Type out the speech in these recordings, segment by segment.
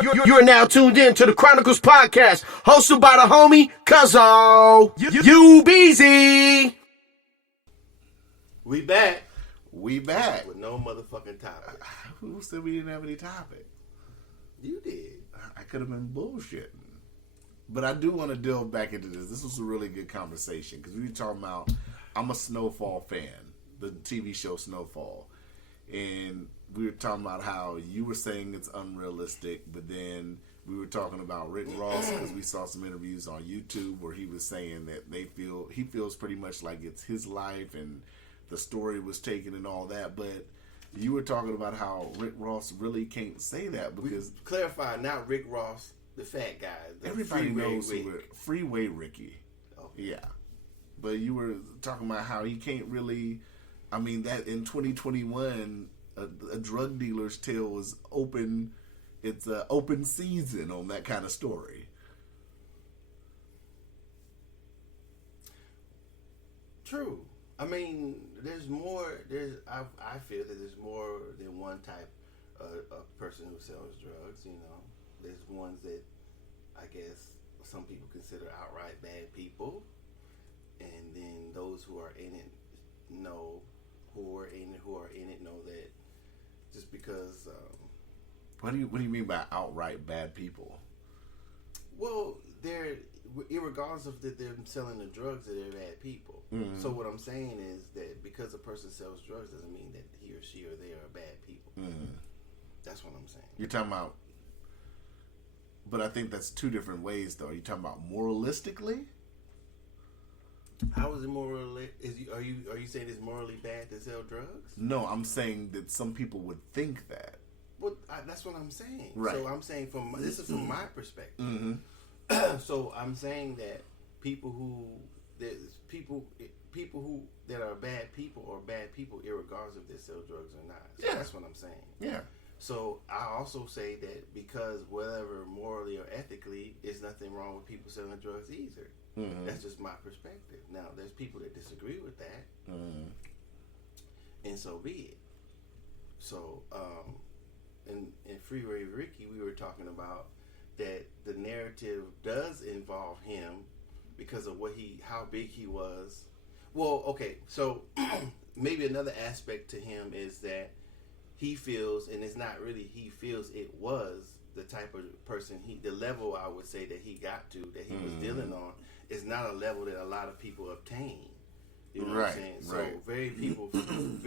You're now tuned in to the Chronicles Podcast, hosted by the homie Cuzzo. You busy? We back with no motherfucking topic. Who said we didn't have any topic? You did. I could have been bullshitting. But I do want to delve back into this. This was a really good conversation because we were talking about, I'm a Snowfall fan, the TV show Snowfall. And we were talking about how you were saying it's unrealistic, but then we were talking about Rick Ross because we saw some interviews on YouTube where he was saying that he feels pretty much like it's his life and the story was taken and all that. But you were talking about how Rick Ross really can't say that because clarify, not Rick Ross, the fat guy. Everybody knows Freeway Ricky. Oh. Yeah. But you were talking about how he can't really, I mean, that in 2021, a drug dealer's tale is open. It's an open season on that kind of story. True. I mean, there's more. I feel that there's more than one type of person who sells drugs. You know, there's ones that I guess some people consider outright bad people, and then those who are in it know who are in it know that just because. What do you mean by outright bad people? Well, they're irregardless of that they're selling the drugs, that they're bad people. Mm-hmm. So what I'm saying is that because a person sells drugs doesn't mean that he or she or they are bad people. Mm-hmm. That's what I'm saying. You're talking about, but I think that's two different ways, though. You're talking about moralistically. How is it are you saying it's morally bad to sell drugs? No, I'm saying that some people would think that. Well, that's what I'm saying. Right. So I'm saying this is from my perspective. Mm-hmm. So I'm saying that people who that are bad people are bad people, irregardless if they sell drugs or not. So yeah. That's what I'm saying. Yeah. So I also say that because whatever morally or ethically, there's nothing wrong with people selling drugs either. Mm-hmm. That's just my perspective. Now, there's people that disagree with that, and so be it. So, in Freeway Ricky, we were talking about that the narrative does involve him because of how big he was. Well, okay, so maybe another aspect to him is that he feels, and it's not really he feels, it was the type of person the level I would say that he got to, that he was dealing on, is not a level that a lot of people obtain. You know what I'm saying? So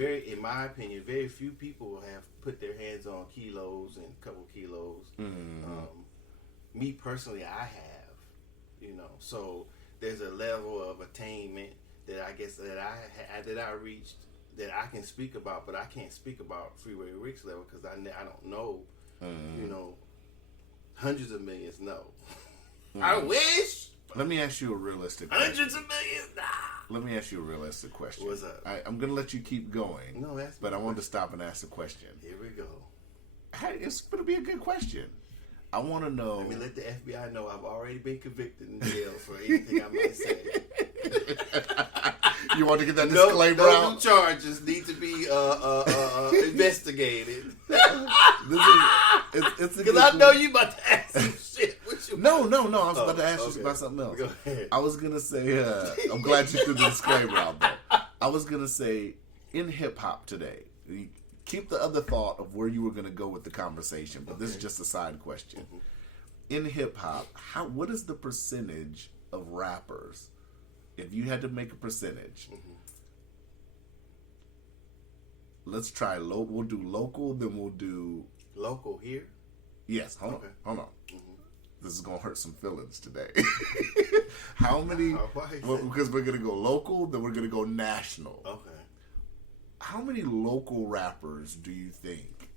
in my opinion, very few people have put their hands on kilos and a couple kilos. Mm-hmm. Me personally, I have, you know. So there's a level of attainment that I guess that I reached that I can speak about, but I can't speak about Freeway Rick's level because I don't know, you know, hundreds of millions. No, I wish. Let me ask you a realistic question. Hundreds of millions. Nah. Let me ask you a realistic question. What's up? I'm going to let you keep going. No, but I wanted to stop and ask a question. Here we go. Hey, it's going to be a good question. I want to know. Let me let the FBI know I've already been convicted in jail for anything I might say. You want to get that disclaimer out? No charges need to be investigated. Because I know you about to ask some shit. No. I was about to ask you about something else. Go ahead. I was going to say, I'm glad you threw the disclaimer out there. I was going to say, in hip-hop today, keep the other thought of where you were going to go with the conversation, but this is just a side question. Mm-hmm. In hip-hop, what is the percentage of rappers, if you had to make a percentage, let's try we'll do local, then we'll do... Local here? Yes, hold on. Mm-hmm. This is going to hurt some feelings today. How many... because we're going to go local, then we're going to go national. Okay. How many local rappers do you think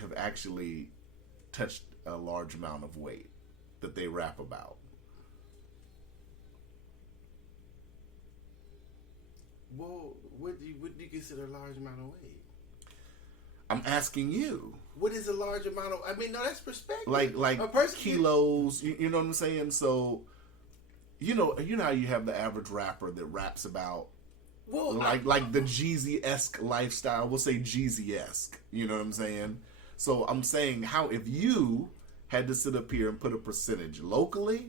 have actually touched a large amount of weight that they rap about? Well, what do you consider a large amount of weight? I'm asking you. What is a large amount of... I mean, no, that's perspective. Like kilos, you know what I'm saying? So, you know how you have the average rapper that raps about, like the Jeezy-esque lifestyle. We'll say Jeezy-esque. You know what I'm saying? So I'm saying, how if you had to sit up here and put a percentage locally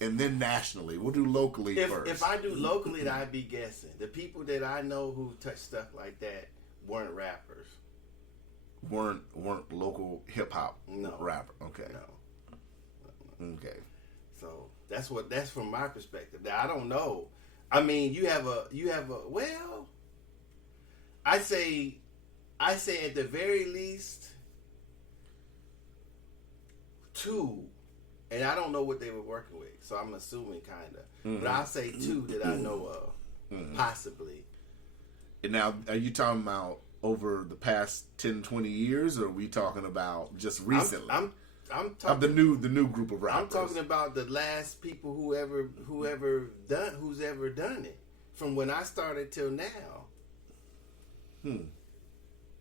and then nationally, we'll do locally first. If I do locally, I'd be guessing. The people that I know who touch stuff like that weren't rappers. Weren't local hip hop rapper. Okay. No. Okay. So that's from my perspective. Now, I don't know. I mean, you have a well, I say at the very least 2, and I don't know what they were working with, so I'm assuming kind of. But I'll say 2 that I know of, possibly. And now, are you talking about over the past 10, 20 years, or are we talking about just recently? I'm talking of the new group of rappers. I'm talking about the last people who's ever done it, from when I started till now.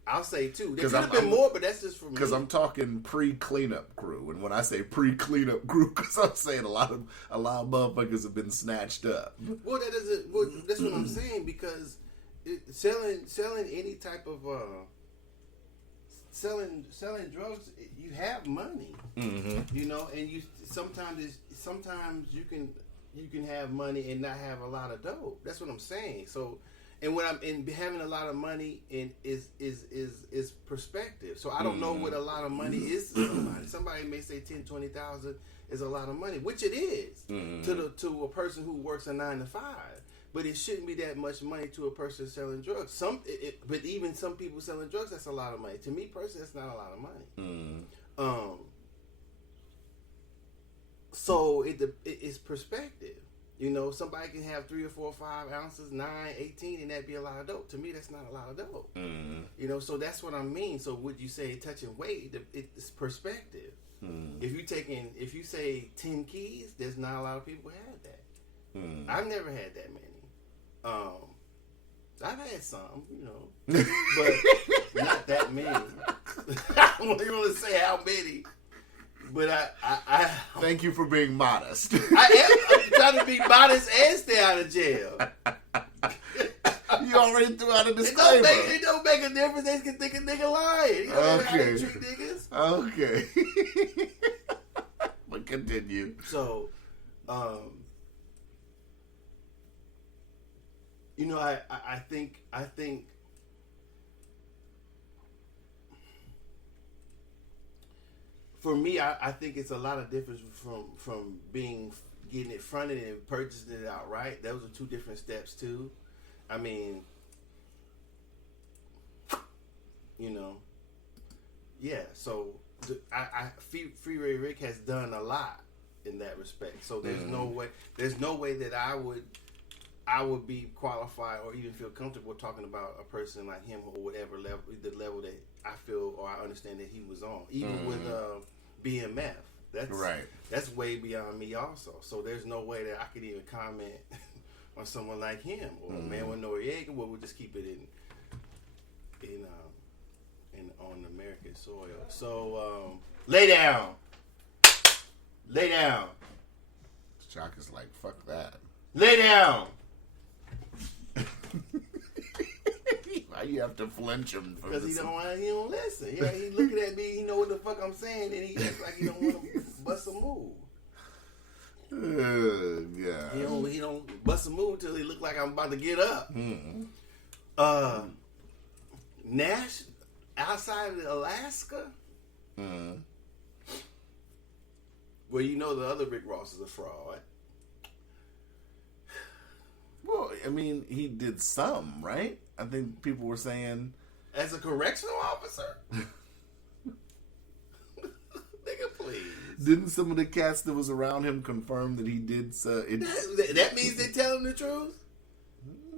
I'll say 2. There could have been more, but that's just for me. Because I'm talking pre-cleanup crew, and when I say pre-cleanup crew, because I'm saying a lot of motherfuckers have been snatched up. Well, that doesn't. Well, that's what I'm saying, because selling any type of selling drugs, you have money, you know, and you sometimes you can have money and not have a lot of dope. That's what I'm saying. So. And when I'm in having a lot of money is perspective. So I don't know what a lot of money is to somebody. Somebody may say 10, 20,000 is a lot of money, which it is to a person who works a 9 to 5. But it shouldn't be that much money to a person selling drugs. But even some people selling drugs, that's a lot of money. To me personally, that's not a lot of money. So it's perspective. You know, somebody can have 3 or 4 or 5 ounces, 9, 18, and that'd be a lot of dope. To me, that's not a lot of dope. You know, so that's what I mean. So would you say touching weight? It's perspective. If you say 10 keys, there's not a lot of people have that. I've never had that many. I've had some, you know, but not that many. I don't even want to say how many. But I thank you for being modest. I'm trying to be modest and stay out of jail. You already threw out a disclaimer. It don't make a difference. They can think a nigga lying. You know okay. Trick niggas. Okay. But continue. So, you know, I think. For me, I think it's a lot of difference from getting it fronted and purchasing it outright. Those are 2 different steps too. I mean, you know, yeah. So Free Ray Rick has done a lot in that respect. So there's no way that I would be qualified or even feel comfortable talking about a person like him or whatever level, the level that I feel or I understand that he was on, even with BMF. That's way beyond me also. So there's no way that I could even comment on someone like him or Manuel Noriega. Well, we'll just keep it in on American soil. So lay down. Shock is like, fuck that. Lay down. Why you have to flinch him? Because he don't listen. Yeah, he looking at me. He know what the fuck I'm saying, and he acts like he don't want to bust a move. Yeah. He don't bust a move till he look like I'm about to get up. Nash, outside of Alaska, well, you know the other Rick Ross is a fraud. Well, I mean, he did some, right? I think people were saying... As a correctional officer? Nigga, please. Didn't some of the cats that was around him confirm that he did... That means they tell him the truth?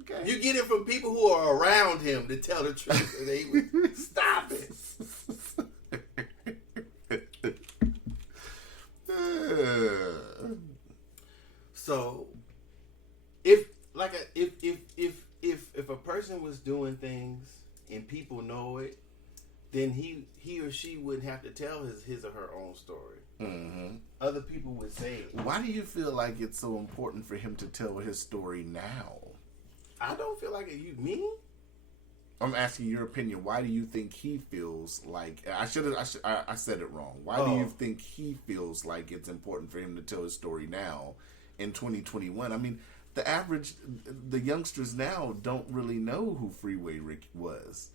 Okay. You get it from people who are around him to tell the truth. And they would stop it. So, if a person was doing things and people know it, then he or she wouldn't have to tell his or her own story. Other people would say it. Why do you feel like it's so important for him to tell his story now? I don't feel like it. You mean? I'm asking your opinion. Why do you think he feels like I said it wrong? Why do you think he feels like it's important for him to tell his story now in 2021? I mean, the youngsters now don't really know who Freeway Rick was.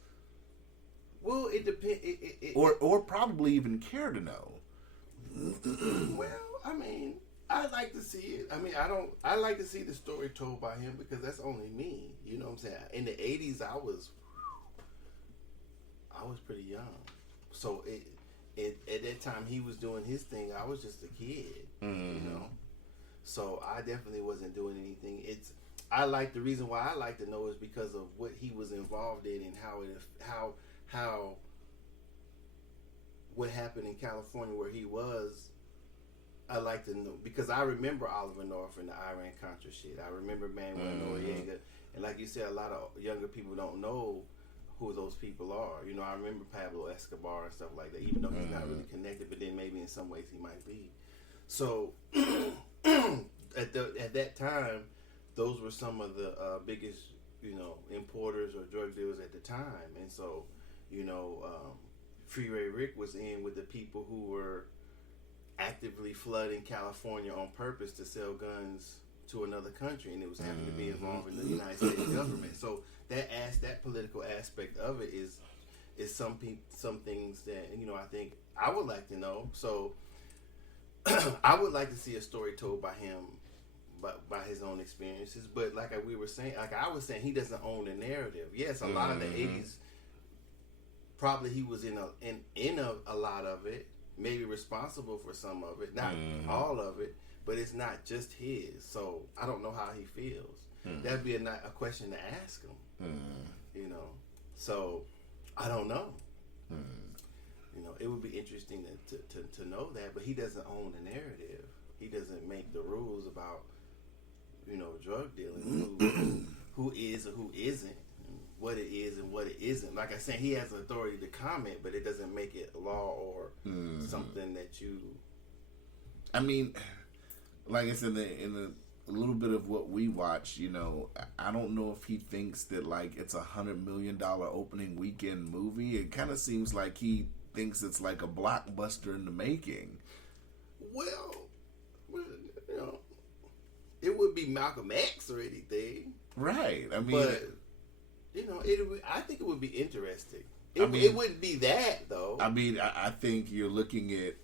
Well, it depends. Or probably even care to know. Well, I mean, I like to see it. I mean, I like to see the story told by him because that's only me. You know what I'm saying? In the 80s, I was pretty young. So at that time he was doing his thing, I was just a kid. Mm-hmm. You know? So I definitely wasn't doing anything. The reason why I like to know is because of what he was involved in and how what happened in California where he was. I like to know because I remember Oliver North and the Iran-Contra shit. I remember Manuel Noriega, and like you said, a lot of younger people don't know who those people are. You know, I remember Pablo Escobar and stuff like that, even though he's not really connected, but then maybe in some ways he might be. So at that time, those were some of the biggest, importers or drug dealers at the time, and so, Freeway Rick was in with the people who were actively flooding California on purpose to sell guns to another country, and it was having to be involved in the United States government. So that political aspect of it is some things that I think I would like to know. So I would like to see a story told by him, by his own experiences. But like I was saying, he doesn't own the narrative. Yes, a lot of the '80s, probably he was in a lot of it. Maybe responsible for some of it, not all of it, but it's not just his. So I don't know how he feels. That'd be a question to ask him. So I don't know. It would be interesting to know that, but he doesn't own the narrative. He doesn't make the rules about drug dealing, who is or who isn't. What it is and what it isn't. Like I said, he has authority to comment, but it doesn't make it law or something that you. I mean, like I said, in a little bit of what we watch, I don't know if he thinks that like it's $100 million opening weekend movie. It kind of seems like he thinks it's like a blockbuster in the making. Well, it would be Malcolm X or anything, right? I mean, but. I think it would be interesting. It wouldn't be that though. I mean, I think you're looking at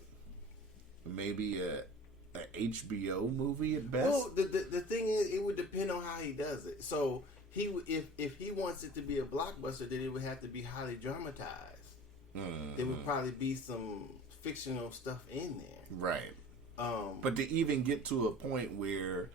maybe a HBO movie at best. Well, the thing is, it would depend on how he does it. So if he wants it to be a blockbuster, then it would have to be highly dramatized. There would probably be some fictional stuff in there, right? But to even get to a point where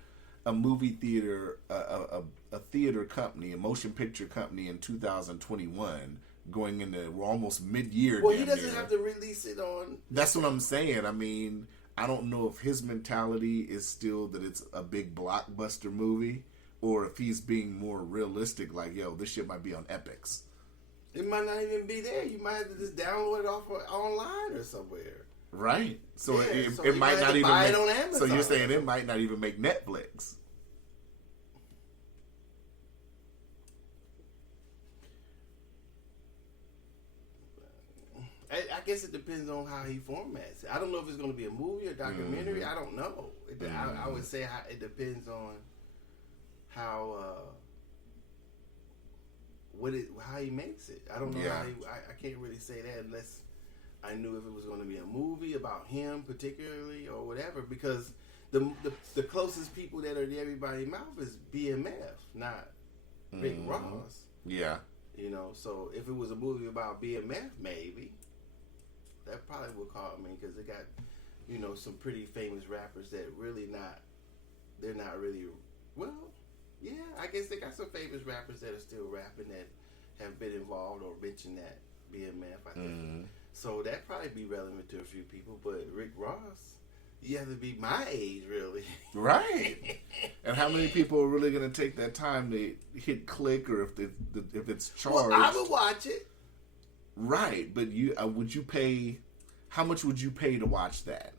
a movie theater, a theater company, a motion picture company in 2021, going into almost mid-year. Well, he doesn't have to release it on. That's what I'm saying. I mean, I don't know if his mentality is still that it's a big blockbuster movie, or if he's being more realistic, like, yo, this shit might be on Epix. It might not even be there. You might have to just download it off online or somewhere. Right. So yeah, it might not even buy make, it on Amazon. So you're saying it might not even make Netflix. I guess it depends on how he formats it. I don't know if it's going to be a movie or documentary. I don't know. I would say it depends on how he makes it. I don't know how I can't really say that unless I knew if it was going to be a movie about him particularly or whatever, because the closest people that are to everybody's mouth is BMF, not Rick Ross. Yeah. So if it was a movie about BMF, maybe that probably would call me, because they got some pretty famous rappers that they're not really, well, yeah, I guess they got some famous rappers that are still rapping that have been involved or mentioned that BMF, I think. So that probably be relevant to a few people, but Rick Ross, you have to be my age, really. Right. And how many people are really going to take that time to hit click, or if it's charged? Well, I would watch it. Right, but would you pay? How much would you pay to watch that?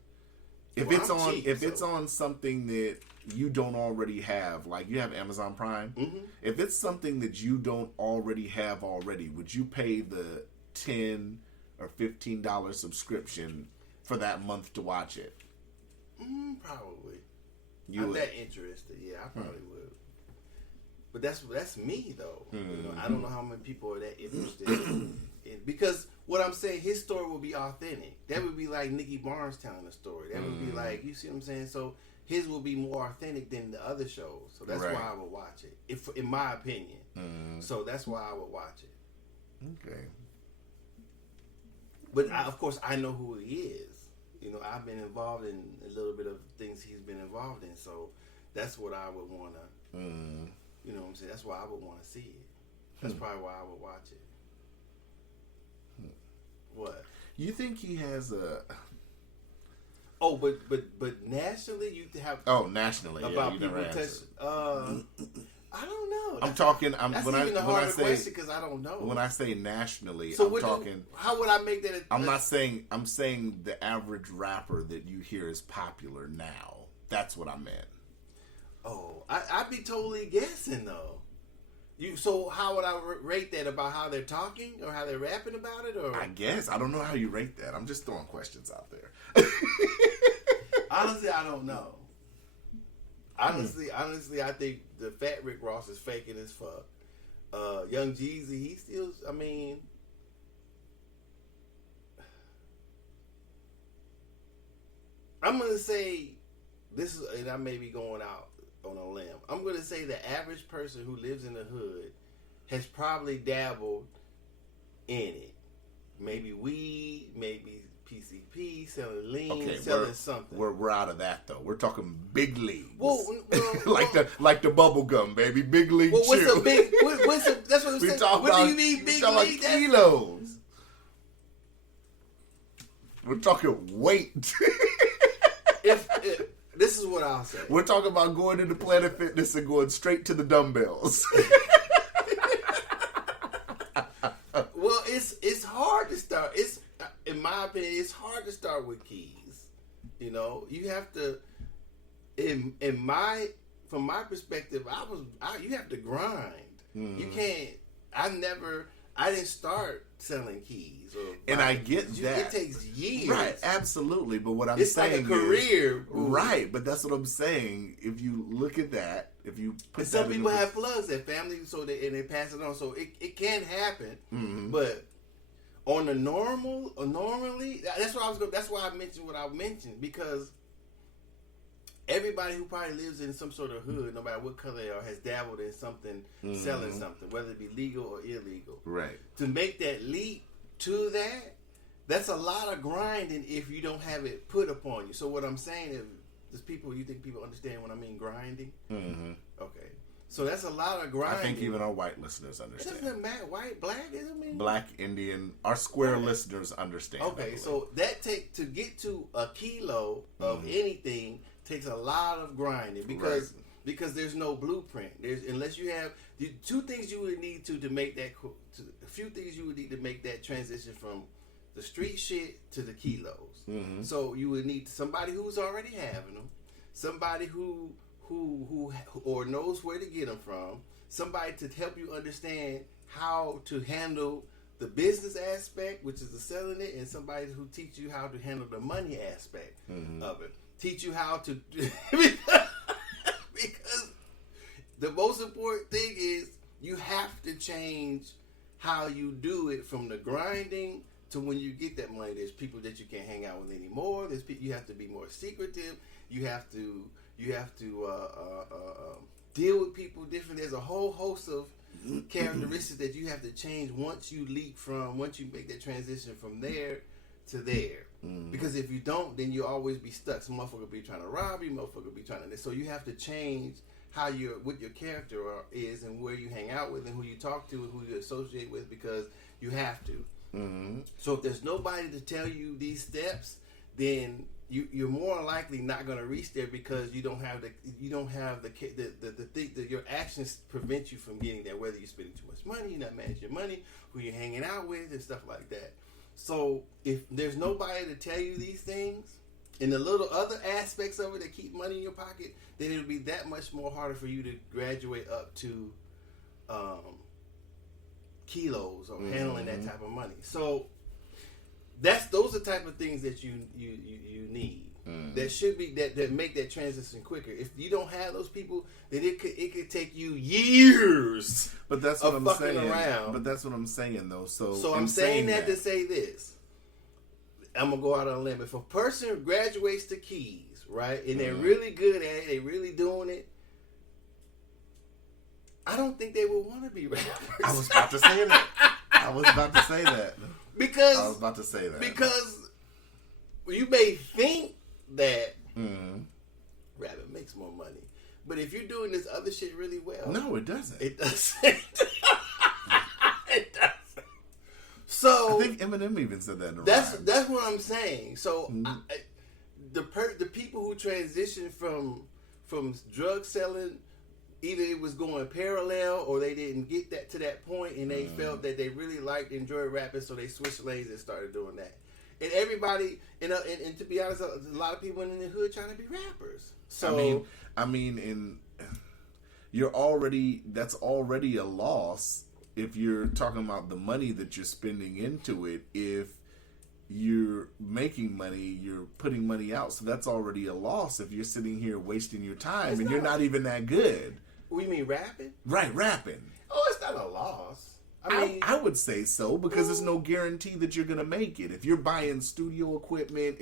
If Well, it's I'm on, cheap, if so- it's on something that you don't already have, like you have Amazon Prime. Mm-hmm. If it's something that you don't already have already, would you pay the $10 or $15 subscription for that month to watch it? Probably. You I'm would. that interested. Yeah, I probably would. But that's me though. You know, I Hmm. don't know how many people are that interested in, because what I'm saying, his story will be authentic. That would be like Nicky Barnes telling a story. That would be Hmm. like, you see what I'm saying? So his will be more authentic than the other shows. So that's Right. why I would watch it. If, in my opinion. So that's why I would watch it. Okay. But of course, I know who he is. You know, I've been involved in a little bit of things he's been involved in. So that's what I would want to. You know what I'm saying? That's why I would want to see it. That's probably why I would watch it. What? You think he has a? Oh, but nationally, you have Nationally, about you never people touch. answered. I don't know. I'm talking. That's when even a I when I harder say question because I don't know. when I say nationally, so I'm talking. how would I make that? I'm not saying. I'm saying the average rapper that you hear is popular now. That's what I meant. Oh, I'd be totally guessing though. So how would I rate that about how they're talking or how they're rapping about it? Or I guess I don't know how you rate that. I'm just throwing questions out there. honestly, I don't know. Honestly, I think the Fat Rick Ross is faking as fuck. Young Jeezy, he still. I mean, I'm gonna say this is, and I may be going out on a limb. I'm gonna say the average person who lives in the hood has probably dabbled in it. Maybe weed, maybe PCP, selling lean, selling something. We're out of that though. We're talking big leagues. Well, like the bubble gum, baby. Big league. Well, what's chill. a big? What's a, that's what I'm We saying. talk What about, do you mean big we talk league? about kilos. We're talking weight. If this is what I'll say. We're talking about going into Planet Fitness and going straight to the dumbbells. Well, it's hard to start. It's, in my opinion, it's hard to start with keys. You know, you have to. From my perspective, you have to grind. You can't. I didn't start selling keys. And I get that. It takes years. Right, absolutely. But what I'm It's saying like a career. is, right, but that's what I'm saying. If you look at that, if you put And some that people into have plugs at family, so they pass it on. So it can happen, Mm-hmm. but on the normally, that's why I mentioned what I mentioned, because everybody who probably lives in some sort of hood, no matter what color they are, has dabbled in something, selling something, whether it be legal or illegal. right. To make that leap to that's a lot of grinding if you don't have it put upon you. So what I'm saying is, you think people understand when I mean grinding? Mm-hmm. Okay. So that's a lot of grinding. I think even our white listeners It understand. doesn't matter, white, black, it doesn't mean. Black, Indian, our square listeners understand. Okay, so to get to a kilo of anything takes a lot of grinding because there's no blueprint. Unless you have the two things you would need to make that a few things you would need to make that transition from the street shit to the kilos. So you would need somebody who's already having them, somebody who or knows where to get them from, somebody to help you understand how to handle the business aspect, which is the selling it, and somebody who teach you how to handle the money aspect of it. Teach you how to because the most important thing is you have to change how you do it from the grinding to when you get that money. There's people that you can't hang out with anymore. There's people you have to be more secretive. You have to deal with people different. There's a whole host of characteristics that you have to change once you make that transition from there to there. Because if you don't, then you'll always be stuck. Some motherfucker be trying to rob you, motherfucker be trying to. So you have to change what your character is and where you hang out with and who you talk to and who you associate with, because you have to. So if there's nobody to tell you these steps, then you're more likely not going to reach there because you don't have the thing that your actions prevent you from getting there. Whether you're spending too much money, you're not managing your money, who you're hanging out with, and stuff like that. So if there's nobody to tell you these things, and the little other aspects of it that keep money in your pocket, then it'll be that much more harder for you to graduate up to kilos or handling that type of money. So those are the type of things that you need. That should be that make that transition quicker. If you don't have those people, then it could take you years. But that's what of I'm fucking saying. around. But that's what I'm saying though. So I'm saying that to say this. I'm gonna go out on a limb. If a person graduates to keys, right, and they're really good at it, they really doing it, I don't think they would want to be rappers. I was about to say that. Because you may think that rapping makes more money, but if you're doing this other shit really well, no, it doesn't. It doesn't. It doesn't. So I think Eminem even said that in the that's rhyme. what I'm saying. So the people who transition from drug selling, either it was going parallel or they didn't get that to that point, and they felt that they really liked and enjoyed rapping, so they switched lanes and started doing that. And everybody, and to be honest, a lot of people in the hood trying to be rappers. So I mean, that's already a loss if you're talking about the money that you're spending into it. If you're making money, you're putting money out, so that's already a loss. If you're sitting here wasting your time and you're not even that good. What, you mean rapping? Right, rapping. Oh, it's not a loss. I would say so, because there's no guarantee that you're going to make it. If you're buying studio equipment,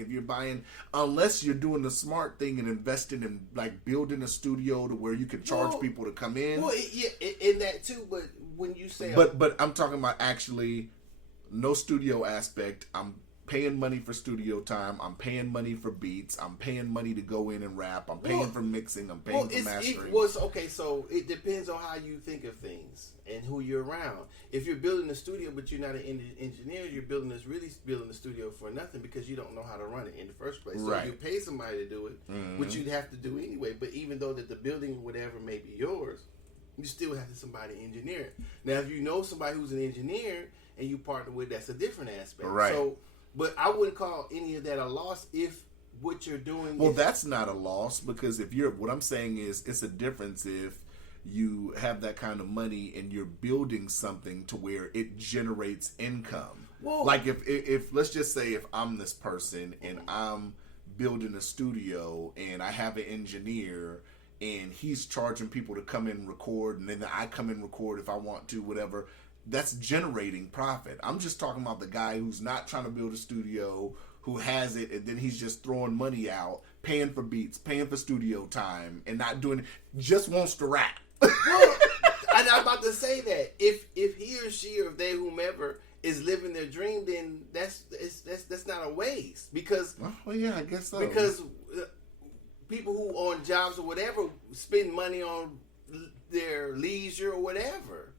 unless you're doing the smart thing and investing in like building a studio to where you can charge people to come in. Well, yeah, in that too, but when you say... But I'm talking about actually no studio aspect. I'm paying money for studio time. I'm paying money for beats. I'm paying money to go in and rap. I'm paying for mixing. I'm paying for mastering. Okay, so it depends on how you think of things and who you're around. If you're building a studio but you're not an engineer, you're building the studio for nothing because you don't know how to run it in the first place. So you pay somebody to do it, which you'd have to do anyway. But even though that the building or whatever may be yours, you still have to somebody engineer it. Now, if you know somebody who's an engineer and you partner with, that's a different aspect. Right. So, but I wouldn't call any of that a loss if what you're doing. Well, that's not a loss, because what I'm saying is it's a difference if you have that kind of money and you're building something to where it generates income. Well, like if let's just say if I'm this person and I'm building a studio and I have an engineer and he's charging people to come in and record, and then I come in and record if I want to, whatever. That's generating profit. I'm just talking about the guy who's not trying to build a studio, who has it, and then he's just throwing money out, paying for beats, paying for studio time, and not doing it, just wants to rap. Well, I'm about to say that if he or she or they, whomever, is living their dream, then that's not a waste, because yeah, I guess so. Because people who on jobs or whatever spend money on their leisure or whatever.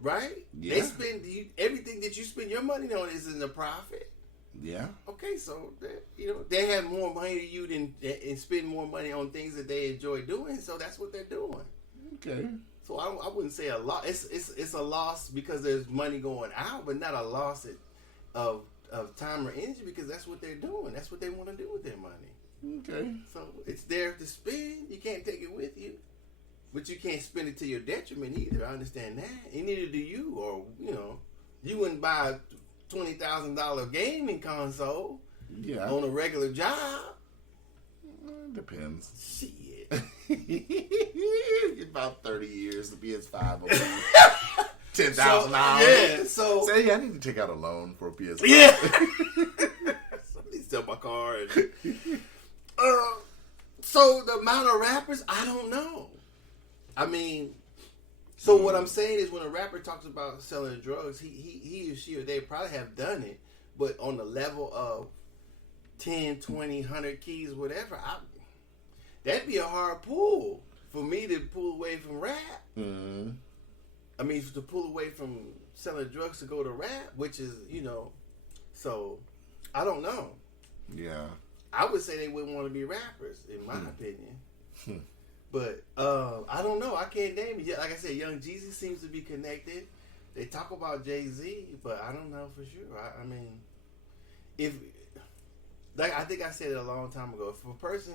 Right? Yeah. They spend everything that you spend your money on is in a profit. Yeah. Okay, so they have more money than you and spend more money on things that they enjoy doing. So that's what they're doing. Okay. So I wouldn't say a loss. It's a loss because there's money going out, but not a loss of time or energy, because that's what they're doing. That's what they want to do with their money. Okay. So it's there to spend. You can't take it with you. But you can't spend it to your detriment either. I understand that. And neither do you. Or, you wouldn't buy a $20,000 gaming console on a regular job. It depends. Shit. About 30 years, the PS5 will be $10,000. Yeah, so... Say, I need to take out a loan for a PS5. Yeah. Somebody sell my car. So the amount of rappers, I don't know. I mean, so what I'm saying is when a rapper talks about selling drugs, he or she or they probably have done it, but on the level of 10, 20, 100 keys, whatever, that'd be a hard pull for me to pull away from rap. Mm-hmm. I mean, to pull away from selling drugs to go to rap, which is, so I don't know. Yeah. I would say they wouldn't want to be rappers, in my opinion. But I don't know. I can't name it. Like I said, Young Jeezy seems to be connected. They talk about Jay-Z, but I don't know for sure. I mean, if like I think I said it a long time ago. If a person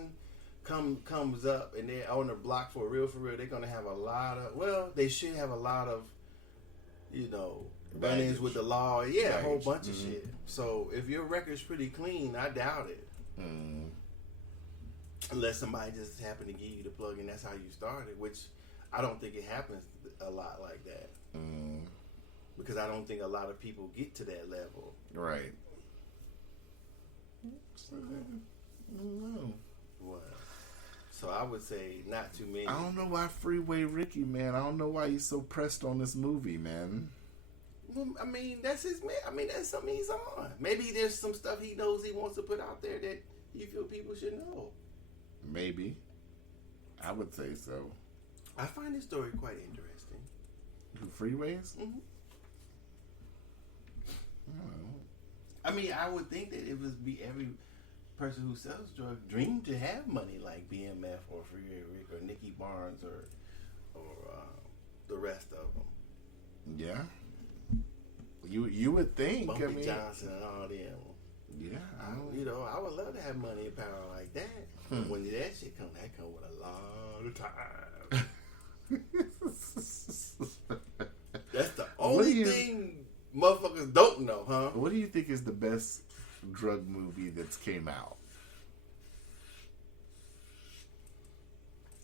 comes up and they're on the block for real, they're gonna have a lot of. Well, they should have a lot of, run-ins with the law. Yeah, a whole bunch of shit. So if your record's pretty clean, I doubt it. Unless somebody just happened to give you the plug and that's how you started, which I don't think it happens a lot like that. Because I don't think a lot of people get to that level. Right. I don't know. What? So I would say not too many. I don't know why Freeway Ricky, man. I don't know why he's so pressed on this movie, man. Well, I mean, that's his man. I mean, that's something he's on. Maybe there's some stuff he knows he wants to put out there that you feel people should know. Maybe. I would say so. I find this story quite interesting. Freeways? Mm-hmm. I mean, I would think that it would be every person who sells drugs dream to have money like BMF or Freeway Rick or Nicky Barnes or the rest of them. Yeah. You would think. Bumpy Johnson and all them. Yeah. I would love to have money and power like that. When that shit come with a lot of time. That's the only thing motherfuckers don't know, huh? What do you think is the best drug movie that's came out?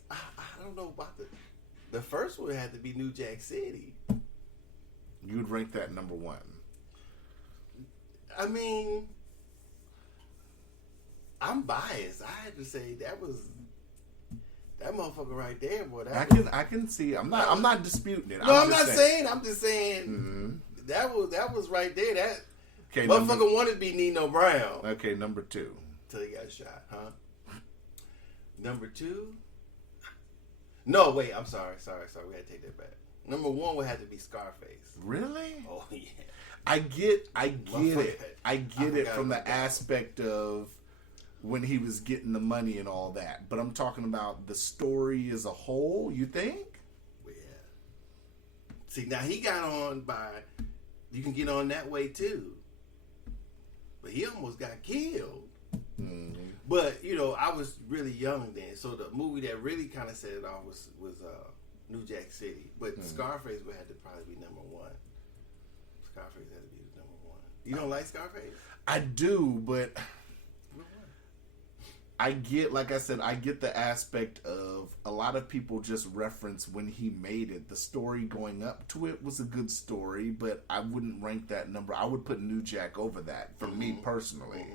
I don't know about the first one had to be New Jack City. You would rank that number one. I mean, I'm biased. I had to say that motherfucker right there, boy. I can see. I'm not disputing it. No, I'm not saying. I'm just saying that was right there. That motherfucker wanted to be Nino Brown. Okay, number two. Till he got shot, huh? Number two. No, wait. I'm sorry. We had to take that back. Number one would have to be Scarface. Really? Oh yeah. I get it. I get it from the aspect of when he was getting the money and all that. But I'm talking about the story as a whole, you think? Well, see, now he got on by, you can get on that way too. But he almost got killed. But, I was really young then. So the movie that really kind of set it off was New Jack City. But Scarface would have to probably be number one. Scarface had to be number one. You don't like Scarface? I do, but I get, like I said, I get the aspect of a lot of people just reference when he made it. The story going up to it was a good story, but I wouldn't rank that number. I would put New Jack over that for me personally.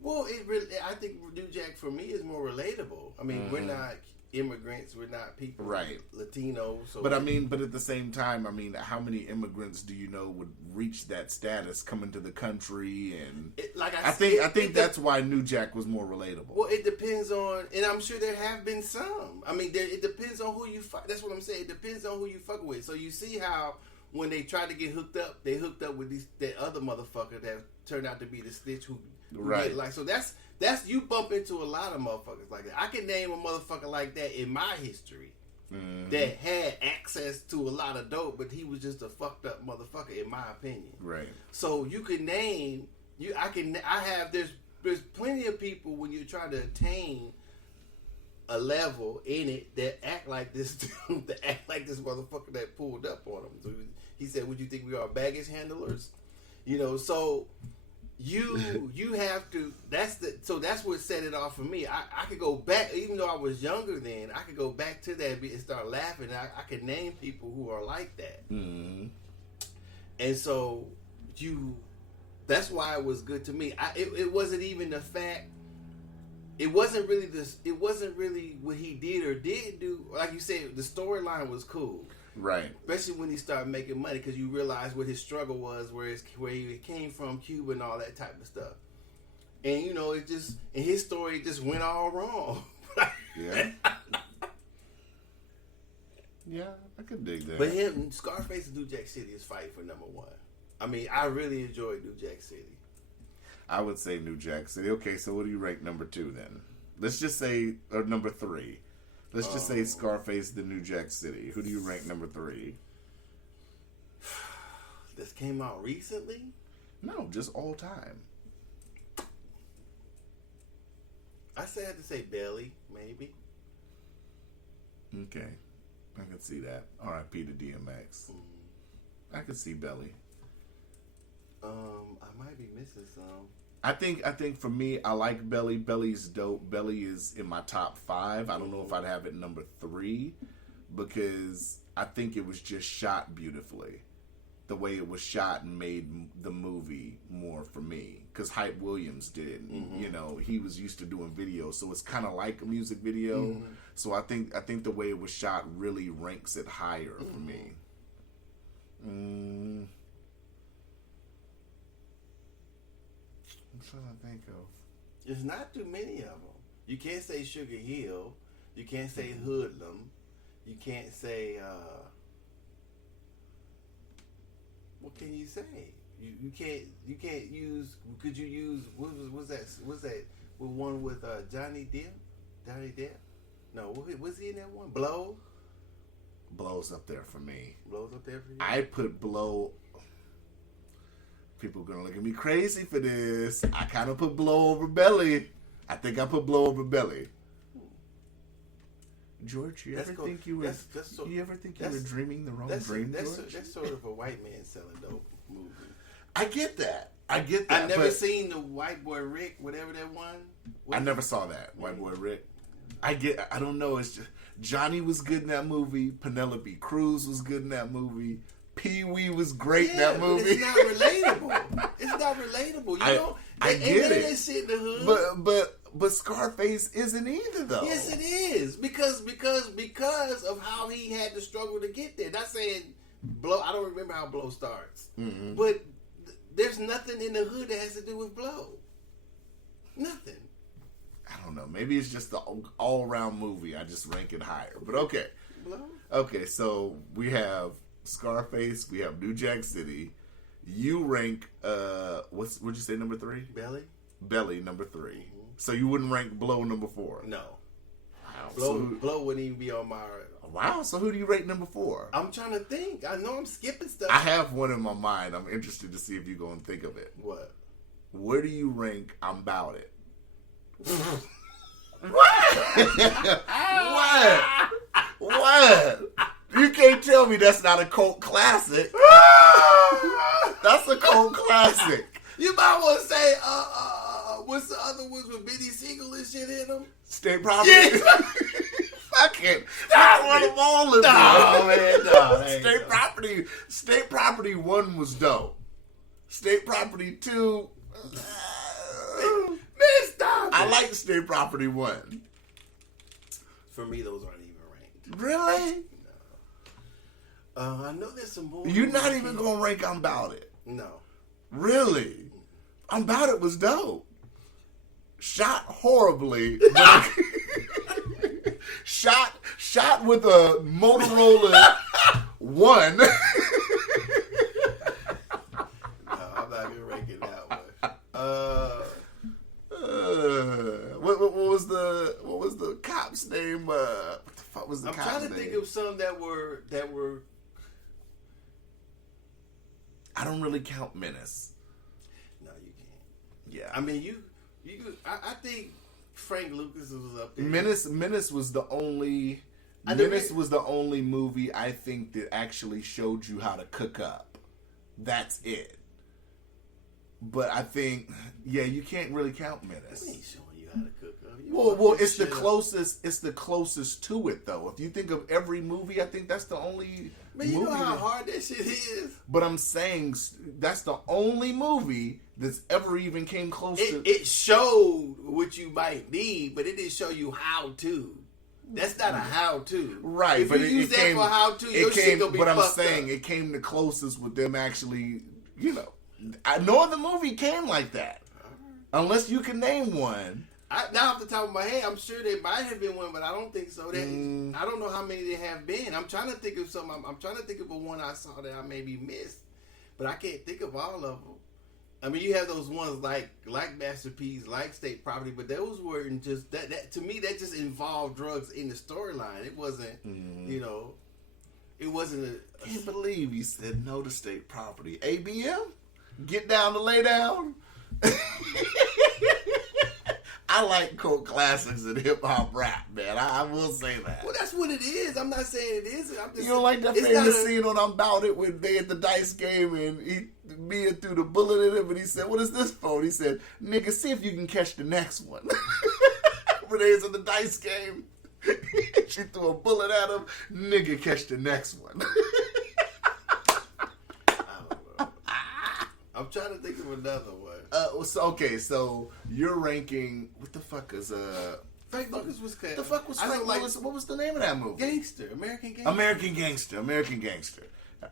Well, I think New Jack for me is more relatable. I mean, we're not immigrants, we're not people, right? Latinos. So but but at the same time, how many immigrants do you know would reach that status coming to the country? And I think that's why New Jack was more relatable. Well, it depends on, and I'm sure there have been some. I mean, it depends on who you fuck. That's what I'm saying. It depends on who you fuck with. So you see how when they tried to get hooked up, they hooked up with that other motherfucker that turned out to be the snitch who right. So that's you bump into a lot of motherfuckers like that. I can name a motherfucker like that in my history that had access to a lot of dope, but he was just a fucked up motherfucker in my opinion. Right. So you can name there's plenty of people when you're trying to attain a level in it that act like this dude, that act like this motherfucker that pulled up on him. So he said, "Would you think we are baggage handlers?" So you have to. That's what set it off for me. I could go back, even though I was younger then. I could go back to that and start laughing. I could name people who are like that, and so that's why it was good to me. It wasn't even the fact. It wasn't really It wasn't really what he did or didn't do. Like you said, the storyline was cool. Right. Especially when he started making money, because you realize what his struggle was, where he came from, Cuba, and all that type of stuff. And it just in his story, it just went all wrong. Yeah. Yeah, I could dig that. But Scarface and New Jack City is fighting for number one. I mean, I really enjoyed New Jack City. I would say New Jack City. Okay, so what do you rank number two then? Let's just say, or number three. Let's just say Scarface, the New Jack City. Who do you rank number three? This came out recently? No, just all time. I had to say Belly, maybe. Okay. I can see that. R.I.P. to DMX. I can see Belly. I might be missing some. I think for me, I like Belly. Belly's dope. Belly is in my top 5. I don't know if I'd have it number 3 because I think it was just shot beautifully. The way it was shot and made the movie more for me. Because Hype Williams did. You know, he was used to doing videos, so it's kind of like a music video. So I think the way it was shot really ranks it higher for me. I'm trying to think of. There's not too many of them. You can't say Sugar Hill. You can't say Hoodlum. You can't say. What can you say? You can't use. Could you use what was that? Was that one with Johnny Depp? Johnny Depp? No, was he in that one? Blow. Blow's up there for me. Blow's up there for you. I put Blow. People are gonna look at me crazy for this. I kind of put Blow over Belly. I think I put Blow over Belly. George, you ever think you were dreaming the wrong dream, George? That's sort of a white man selling dope movie. I get that. I've never seen the White Boy Rick, whatever that one. I never saw that White Boy Rick. I don't know. It's just Johnny was good in that movie. Penelope Cruz was good in that movie. Pee Wee was great in that movie. But it's not relatable. It's not relatable. I get it. That shit in the hood. But Scarface isn't either, though. Yes, it is because of how he had to struggle to get there. Not saying Blow. I don't remember how Blow starts, but there's nothing in the hood that has to do with Blow. Nothing. I don't know. Maybe it's just the all-around movie. I just rank it higher. But okay. Blow? Okay, so we have Scarface. We have New Jack City. You rank, what'd you say, number 3? Belly? Belly, number 3. So you wouldn't rank Blow number 4? No. Wow. Blow wouldn't even be on my... Wow, so who do you rate number 4? I'm trying to think. I know I'm skipping stuff. I have one in my mind. I'm interested to see if you're going to think of it. What? Where do you rank I'm Bout It? What? You can't tell me that's not a cult classic. That's a cult classic. You might want to say, what's the other ones with Benny Siegel and shit in them? State Property. Yeah. Fuck it. Run them all in No. State Property 1 was dope. State Property 2. Man, stop it. I like State Property 1. For me, those aren't even ranked. Really? No. I know there's some more. You're not even going to rank I'm Bout It. No. Really? I'm Bout It was dope. Shot horribly. Shot with a Motorola 1. No, I'm not going to rank it that way. What was the cop's name? What the fuck was the cop's name? I'm trying to think of some that were. I don't really count Menace. No, you can't. Yeah, I mean, I think Frank Lucas was up there. Menace was the only. Menace was the only movie I think that actually showed you how to cook up. That's it. But I think, yeah, you can't really count Menace. That ain't showing you how to cook up. Well, it's the closest. It's the closest to it, though. If you think of every movie, I think that's the only. Man, you know how hard that shit is. But I'm saying that's the only movie that's ever even came close to. It showed what you might need, but it didn't show you how to. That's not a how to. Right, if but you use that for how to, your shit gonna be But I'm fucked saying up. it came the closest with them actually. You know, no other movie came like that, unless you can name one. Now off the top of my head, I'm sure there might have been one, but I don't think so. I don't know how many there have been. I'm trying to think of something. I'm trying to think of a one I saw that I maybe missed, but I can't think of all of them. I mean, you have those ones like Masterpiece, like State Property, but those weren't just that. To me, that just involved drugs in the storyline. It wasn't, you know, it wasn't. I can't believe he said no to State Property. ABM, get down to lay down. I like cult classics and hip hop rap, man. I will say that. Well, that's what it is. I'm not saying it isn't. I'm just You don't like that famous scene on I'm About It when they at the dice game and Mia threw the bullet in him and he said, "What is this for?" And he said, "Nigga, see if you can catch the next one." When they was in the dice game, she threw a bullet at him. Nigga, catch the next one. I don't know. I'm trying to think of another one. So you're ranking. What the fuck is Frank Lucas was good. The fuck was Frank Lucas? What was the name of that movie? American Gangster.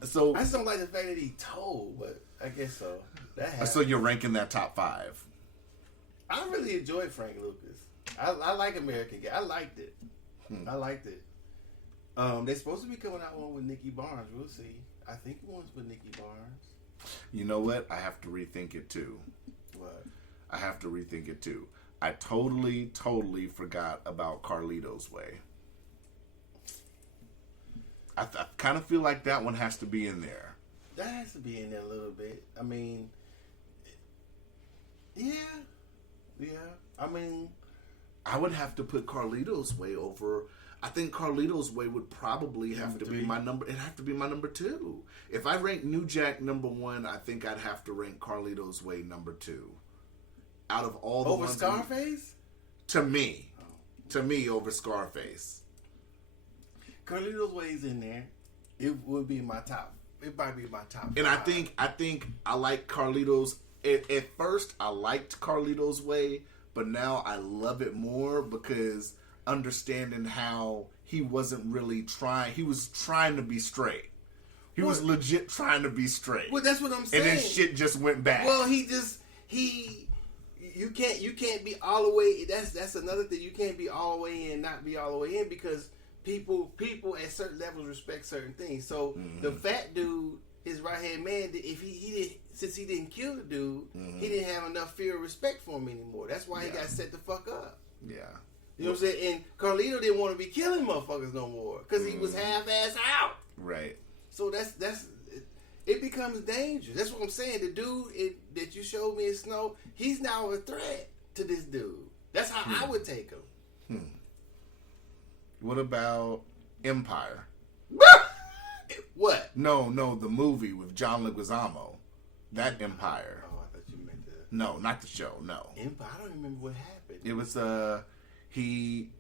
So I just don't like the fact that he told, but I guess so. That happened. So you're ranking that top 5. I really enjoyed Frank Lucas. I like American Gangster. I liked it. I liked it. They're supposed to be coming out one with Nicky Barnes. We'll see. I think one's with Nicky Barnes. You know what? I have to rethink it too. What? I have to rethink it too. I totally forgot about Carlito's Way. I kind of feel like that one has to be in there. That has to be in there a little bit. I mean, yeah. I mean, I would have to put Carlito's Way over. I think Carlito's Way would probably have to be my number. It'd have to be my number 2. If I rank New Jack number 1, I think I'd have to rank Carlito's Way number 2. Out of all the over ones Scarface? To me, over Scarface. Carlito's Way's in there. It would be my top. It might be my top. And 5. I think I like Carlito's. At first, I liked Carlito's Way, but now I love it more because understanding how he wasn't really trying. He was trying to be straight. He was legit trying to be straight. Well, that's what I'm saying. And then shit just went bad. Well, you can't be all the way. That's another thing. You can't be all the way in, not be all the way in, because people at certain levels respect certain things. So the fat dude, his right hand man, if since he didn't kill the dude, he didn't have enough fear or respect for him anymore. That's why he got set the fuck up. Yeah. You know what I'm saying? And Carlito didn't want to be killing motherfuckers no more because he was half-ass out. Right. So it becomes dangerous. That's what I'm saying. The dude that you showed me in Snow, he's now a threat to this dude. That's how I would take him. What about Empire? What? No, the movie with John Leguizamo. That Empire. Oh, I thought you meant the... No, not the show, no. Empire? I don't remember what happened. It was, he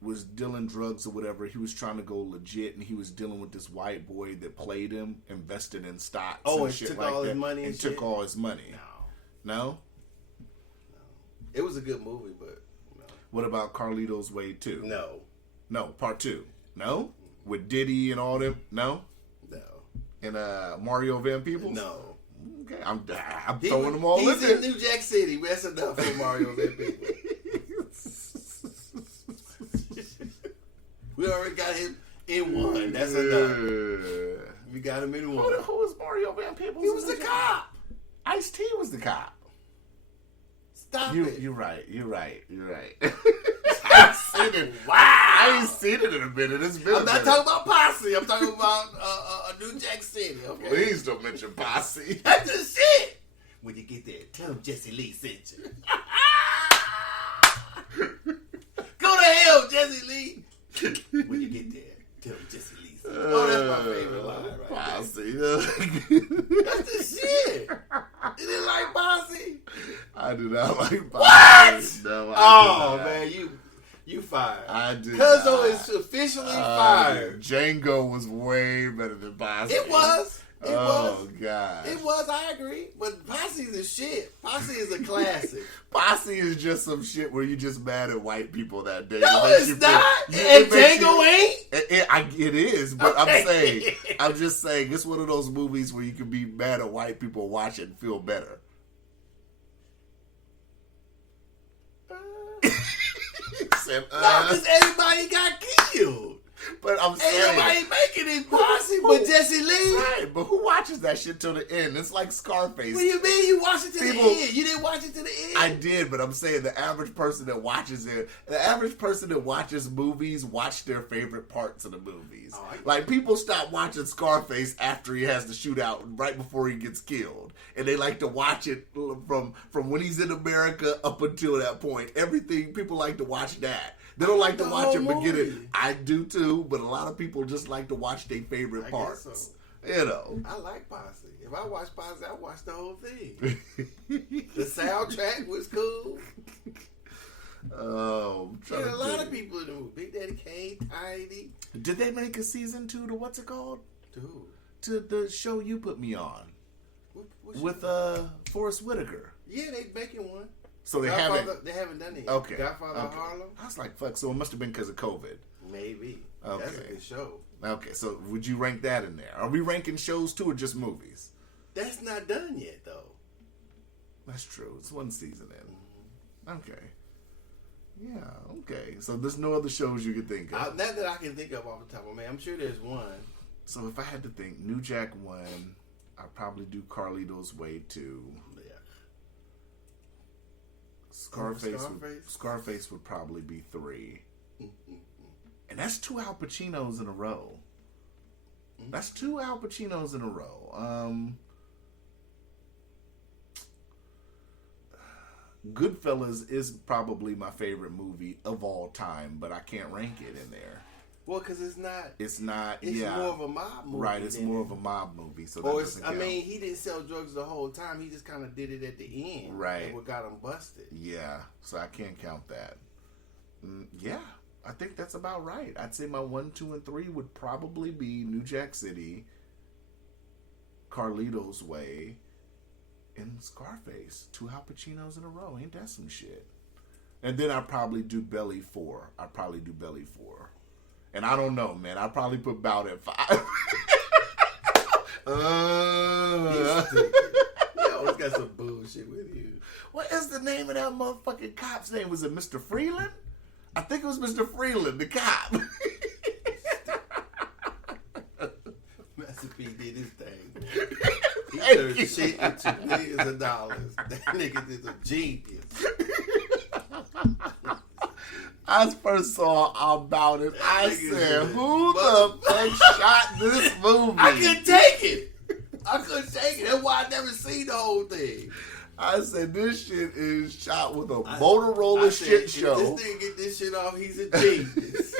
was dealing drugs or whatever. He was trying to go legit, and he was dealing with this white boy that played him, invested in stocks and shit took like all that. his money and shit? Took all his money. No? It was a good movie, but no. What about Carlito's Way 2? No, part 2. No? With Diddy and all them? No? No. And Mario Van Peebles? No. Okay, I'm throwing them all in He's there. in New Jack City. That's enough for Mario Van Peebles. We already got him in one. That's enough. We got him in one. Who was Mario Van Peebles? He was the cop. Ice-T was the cop. Stop it. You're right. Wow. I ain't seen it in a minute. It's been I'm not talking about Posse. I'm talking about New Jack City. Okay. Please don't mention Posse. That's the shit. When you get there, tell him Jesse Lee sent you. Go to hell, Jesse Lee. When you get there, tell him Jesse Lee sent you. Oh, that's my favorite line right Posse. That's the shit. You didn't like Posse? I do not like Posse. What? No, Man, you fired. I did. Cuzzo is officially fired. Django was way better than Posse. It was. God. It was, I agree. But Posse's a shit. Posse is a classic. Posse is just some shit where you just mad at white people that day. No, it's not. And Django ain't. It is, but Okay. I'm just saying, it's one of those movies where you can be mad at white people, watch it, and feel better. No, because everybody got killed. But I'm Ain't saying, nobody making it Posse but Jesse Lee. right? But who watches that shit till the end? It's like Scarface. What do you mean you watched it to People- the end? You didn't watch it to the end? I did, but I'm saying the average person that watches it, the average person that watches movies watch their favorite parts of the movies. Oh, Like people stop watching Scarface after he has the shootout right before he gets killed, and they like to watch it from when he's in America up until that point. Everything people like to watch that. They don't like to The watch whole him beginning. movie. I do too, but a lot of people just like to watch their favorite I parts. guess You know. I like Posse. If I watch Posse, I watch the whole thing. The soundtrack was cool. Oh, I'm trying There's to a lot think. of people in the movie. Big Daddy Kane, Tiny. Did they make a season 2 to what's it called? Dude. To the show you put me on What with Forrest Whitaker. Yeah, they making one. So they Godfather, haven't. they haven't done it yet. Okay. Godfather of Okay. Harlem? I was like, fuck. So it must have been because of COVID. Maybe. Okay. That's a good show. Okay. So would you rank that in there? Are we ranking shows too, or just movies? That's not done yet, though. That's true. It's one season in. Okay. Yeah. Okay. So there's no other shows you could think of. Not that I can think of off the top of my head. I'm sure there's one. So if I had to think, New Jack 1, I'd probably do Carlito's Way 2. Yeah. Scarface would probably be 3. And that's 2 Al Pacinos in a row. That's 2 Al Pacinos in a row. Goodfellas is probably my favorite movie of all time, but I can't rank it in there. Well, because it's not. It's not. It's yeah, more of a mob movie. right. It's than more it- of a mob movie, so that Or it's, doesn't I count. mean, he didn't sell drugs the whole time. He just kind of did it at the end. Right. And what got him busted. Yeah, so I can't count that. Yeah, I think that's about right. I'd say my 1, 2, and 3 would probably be New Jack City, Carlito's Way, and Scarface. 2 Al Pacinos in a row. Ain't that some shit? And then I'd probably do Belly 4. And I don't know, man. I'd probably put Bout at 5. You always got some bullshit with you. What is the name of that motherfucking cop's name? Was it Mr. Freeland? I think it was Mr. Freeland, the cop. Master P did his thing. He turned shit into millions of dollars. That nigga is a genius. I first saw About It. I Nigga said, said, who the fuck shot this movie? I couldn't take it. That's why I never seen the whole thing. I said, this shit is shot with a Motorola I said, shit if show. this nigga get this shit off, he's a genius.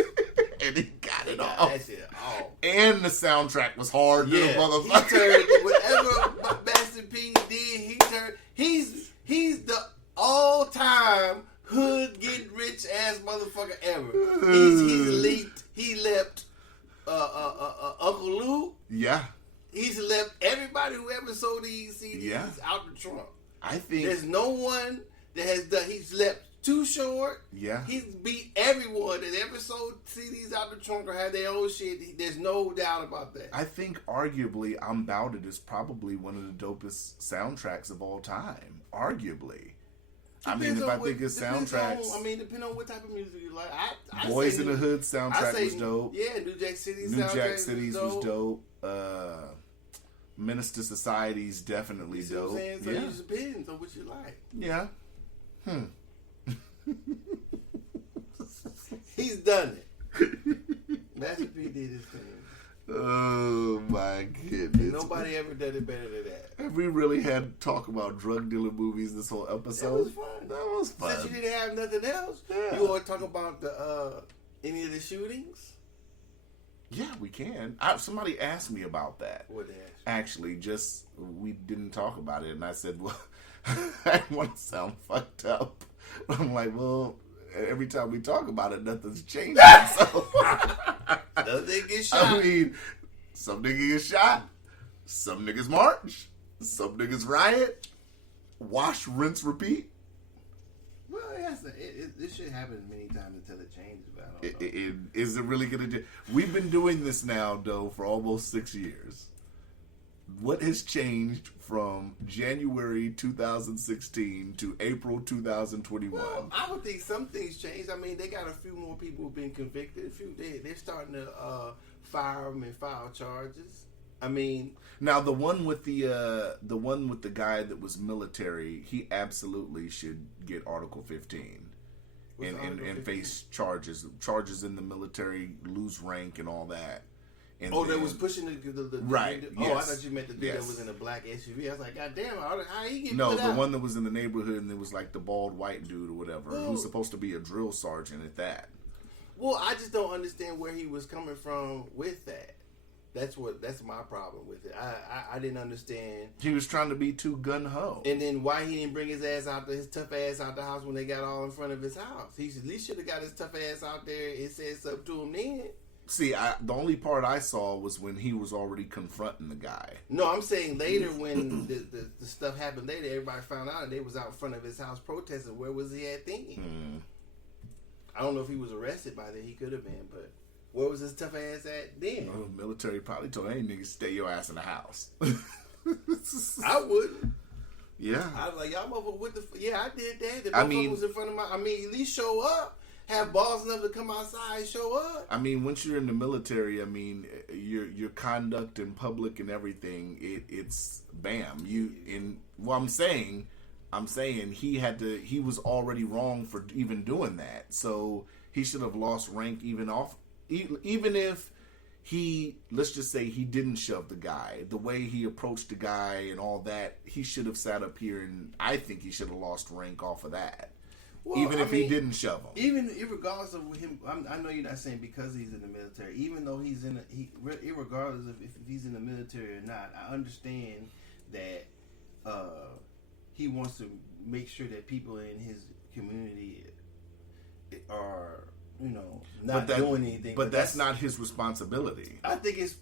And he got it Got off. that shit off. And the soundtrack was hard to the Yeah, he motherfucker. turned whatever Master P did. He's the all-time hood get rich ass motherfucker ever. He left Uncle Lou. Yeah, He's left everybody who ever sold these CDs Yeah. out the trunk. I think. There's no one that has done. He's left Too Short. Yeah. He's beat everyone that ever sold CDs out the trunk or had their own shit. There's no doubt about that. I think arguably I'm Bout It is probably one of the dopest soundtracks of all time. Arguably. I mean, Depends if on I think his soundtracks, depending on what type of music you like. I Boys say in the New- Hood I soundtrack say- was dope. Yeah, New Jack City's New soundtrack Jack City's was dope. Minister Society's definitely You see what I'm dope. saying? So Yeah. it just depends on what you like. Yeah. He's done it. Master P did his thing. Oh my goodness. Nobody ever did it better than that. Have we really had to talk about drug dealer movies this whole episode? That was fun. That was fun. Since you didn't have nothing else, Yeah. you want to talk about the any of the shootings? Yeah, we can. Somebody asked me about that. What the hell? Actually, just we didn't talk about it, and I said, "Well, I don't want to sound fucked up." But I'm like, "Well, every time we talk about it, nothing's changing." So, Nothing get shot. I mean, some niggas get shot, some niggas march, some niggas riot, wash, rinse, repeat. Well, yes, this shit happens many times until it changes. But I don't know. Is it really gonna do? We've been doing this now, though, for almost 6 years. What has changed from January 2016 to April 2021? Well, I would think some things changed. I mean, they got a few more people who've been convicted. They're starting to fire them and file charges. I mean, now the one with the guy that was military, he absolutely should get Article 15 and face charges in the military, lose rank and all that. And that was pushing the right. Oh, I thought you meant the dude that was in a black SUV. I was like, God damn, how he get No, put the out? one that was in the neighborhood and it was like the bald white dude or whatever, who's supposed to be a drill sergeant at that. Well, I just don't understand where he was coming from with that. That's my problem with it. I didn't understand. He was trying to be too gun ho. And then why he didn't bring his tough ass out the house when they got all in front of his house? He at least should have got his tough ass out there and said something to him then. See, the only part I saw was when he was already confronting the guy. No, I'm saying later when the stuff happened later, everybody found out and they was out in front of his house protesting. Where was he at then? I don't know if he was arrested by then. He could have been, but where was his tough ass at then? Oh, military probably told any nigga stay your ass in the house. I wouldn't. Yeah. I was like, y'all motherfucker, what the yeah, I did that. The I motherfucker mean, was in front of at least show up. Have balls enough to come outside and show up. I mean, once you're in the military, I mean, your conduct in public and everything, it's bam. I'm saying he was already wrong for even doing that. So he should have lost rank even if let's just say he didn't shove the guy. The way he approached the guy and all that, he should have sat up here and I think he should have lost rank off of that. Well, even if he didn't shove him. Even regardless of him, I know you're not saying because he's in the military. Even though regardless of if he's in the military or not, I understand that he wants to make sure that people in his community are, not doing anything. But that's not his responsibility. I think it's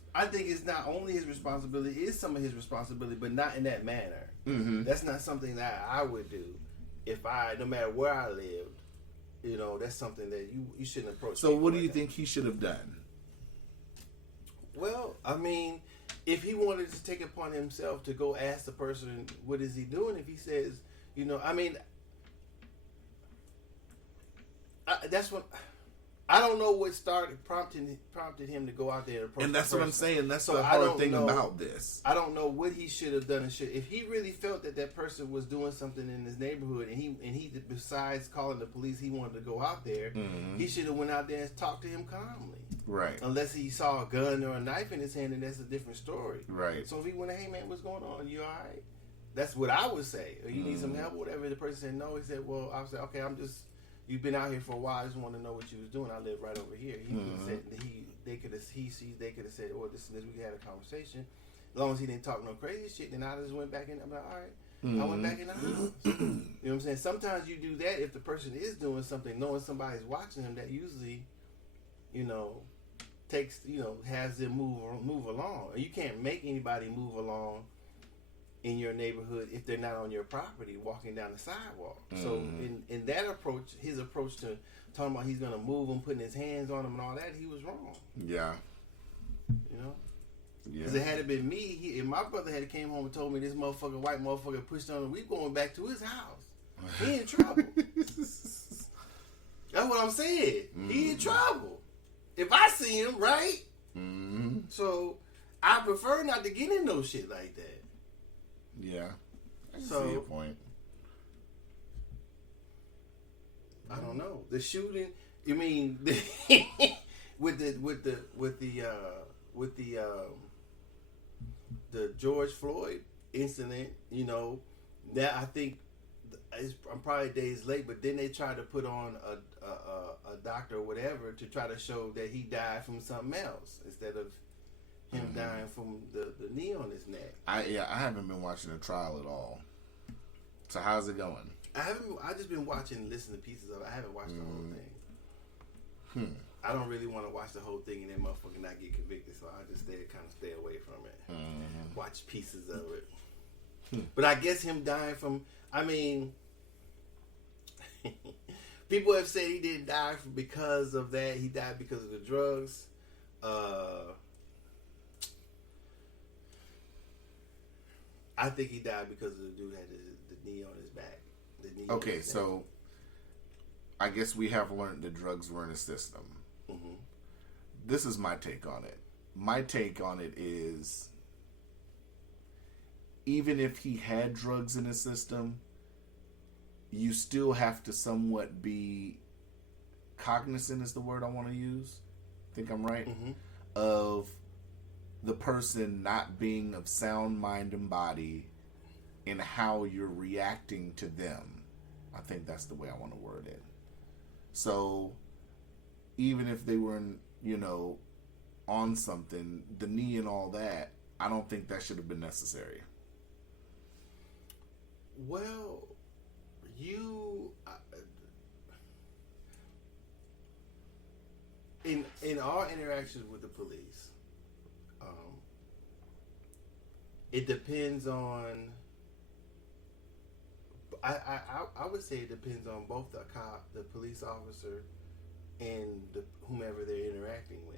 not only his responsibility; it's some of his responsibility, but not in that manner. Mm-hmm. That's not something that I would do. If no matter where I lived, that's something that you shouldn't approach. So what do you think he should have done? Well, I mean, if he wanted to take it upon himself to go ask the person, what is he doing? If he says, that's what. I don't know what prompted him to go out there and approach. And that's the what person. I'm saying. That's So the hard thing about this. I don't know what he should have done. If he really felt that person was doing something in his neighborhood, and he besides calling the police, he wanted to go out there. Mm-hmm. He should have went out there and talked to him calmly. Right. Unless he saw a gun or a knife in his hand, and that's a different story. Right. So if he went, hey man, what's going on? You all right? That's what I would say. Or you need some help, or whatever. The person said no. He said, well, I said, okay, you've been out here for a while. I just want to know what you was doing. I live right over here. He said they could have said, oh, this and this. We had a conversation. As long as he didn't talk no crazy shit, then I just went back in. I'm like, all right. I went back in the house. You know what I'm saying? Sometimes you do that if the person is doing something, knowing somebody's watching them. That usually, takes has them move along. And you can't make anybody move along in your neighborhood if they're not on your property walking down the sidewalk. So in that approach, his approach to talking about he's gonna move them, putting his hands on them and all that, he was wrong. Yeah. Because it had been me, if my brother had came home and told me this white motherfucker pushed on him, we going back to his house. He in trouble. That's what I'm saying. He in trouble. If I see him, right? Mm-hmm. So I prefer not to get in no shit like that. Yeah, I can So, see your point. I don't know the shooting. You mean with the George Floyd incident? That I think I'm probably days late, but then they tried to put on a doctor or whatever to try to show that he died from something else instead of him dying from the knee on his neck. I haven't been watching the trial at all. So how's it going? I just been watching and listening to pieces of it. I haven't watched the whole thing. I don't really want to watch the whole thing and then motherfucker not get convicted, so I just stay away from it. Watch pieces of it. But I guess him dying from, people have said he didn't die because of that. He died because of the drugs. I think he died because the dude had the knee on his back. Okay, so I guess we have learned that drugs were in his system. Mm-hmm. This is my take on it. My take on it is, even if he had drugs in his system, you still have to somewhat be cognizant, is the word I want to use. Think I'm right? Mm-hmm. Of the person not being of sound mind and body and how you're reacting to them. I think that's the way I want to word it. So even if they were on something, the knee and all that, I don't think that should have been necessary. Well, in our interactions with the police, it depends on. I would say it depends on both the cop, the police officer, and whomever they're interacting with.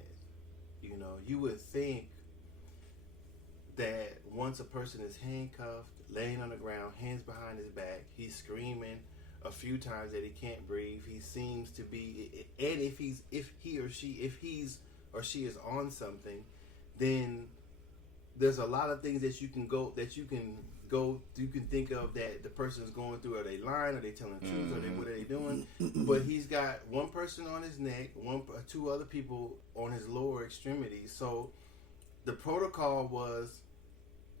You would think that once a person is handcuffed, laying on the ground, hands behind his back, he's screaming a few times that he can't breathe. He seems to be, and if he or she is on something, then there's a lot of things that you can think of that the person's going through. Are they lying? Are they telling the truth? What are they doing? But he's got one person on his neck, two other people on his lower extremities. So the protocol was,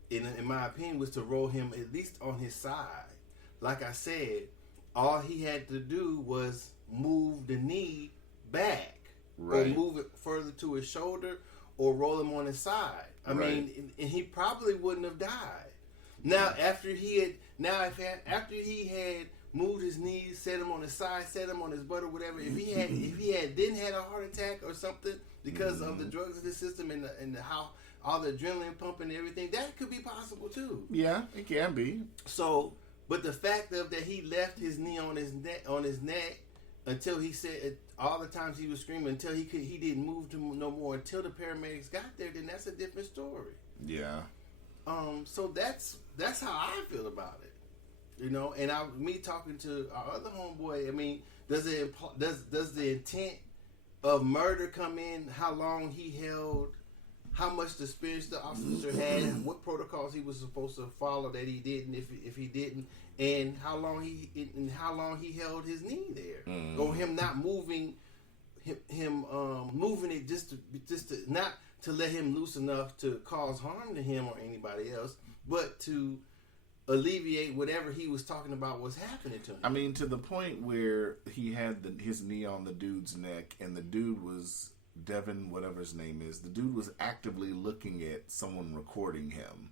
in my opinion, was to roll him at least on his side. Like I said, all he had to do was move the knee back, right, or move it further to his shoulder, or roll him on his side. I mean, and he probably wouldn't have died. Now, after he had moved his knees, set him on his side, set him on his butt or whatever, if he didn't had a heart attack or something because of the drugs in the system and how all the adrenaline pumping and everything, that could be possible too. Yeah, it can be. So, but the fact that he left his knee on his neck until he said all the times he was screaming until he didn't move to no more until the paramedics got there, then that's a different story. Yeah. So that's how I feel about it, And me talking to our other homeboy, I mean, does the intent of murder come in? How long he held? How much experience the officer had? What protocols he was supposed to follow that he didn't? If he didn't, and how long he held his knee there, or him not moving, him moving it just to not to let him loose enough to cause harm to him or anybody else, but to alleviate whatever he was talking about was happening to him. I mean, to the point where he had his knee on the dude's neck, and the dude was Devin, whatever his name is. The dude was actively looking at someone recording him.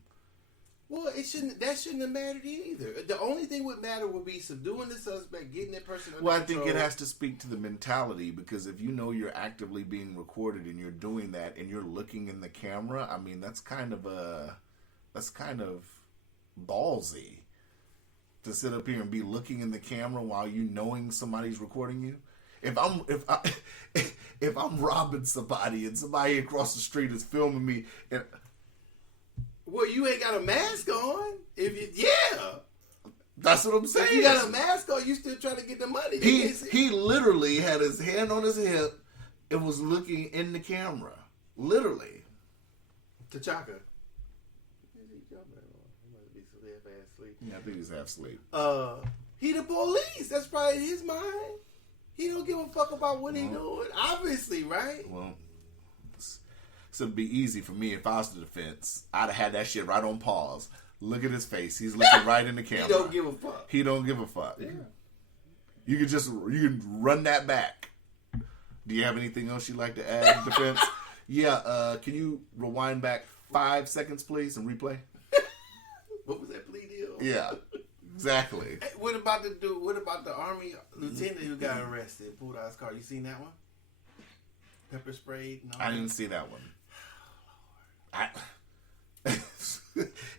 Well, that shouldn't have mattered either. The only thing would matter would be subduing the suspect, getting that person under control. I think it has to speak to the mentality, because if you're actively being recorded and you're doing that and you're looking in the camera, I mean, that's kind of ballsy to sit up here and be looking in the camera while you knowing somebody's recording you. If I'm robbing somebody and somebody across the street is filming me, and well, you ain't got a mask on. That's what I'm saying. If you got a mask on, you still trying to get the money. He literally had his hand on his hip and was looking in the camera. Literally. T'Chaka. Yeah, I think he's half asleep. He the police. That's probably his mind. He don't give a fuck about what he doing. Obviously, right? Well, so it'd be easy for me if I was the defense. I'd have had that shit right on pause. Look at his face. He's looking right in the camera. He don't give a fuck. He don't give a fuck. Yeah. You can run that back. Do you have anything else you'd like to add in defense? Yeah. Can you rewind back 5 seconds, please, and replay? What was that plea deal? Yeah. Exactly. Hey, what about the Army lieutenant who got arrested, pulled out his car? You seen that one? Pepper sprayed? No, I didn't see that one.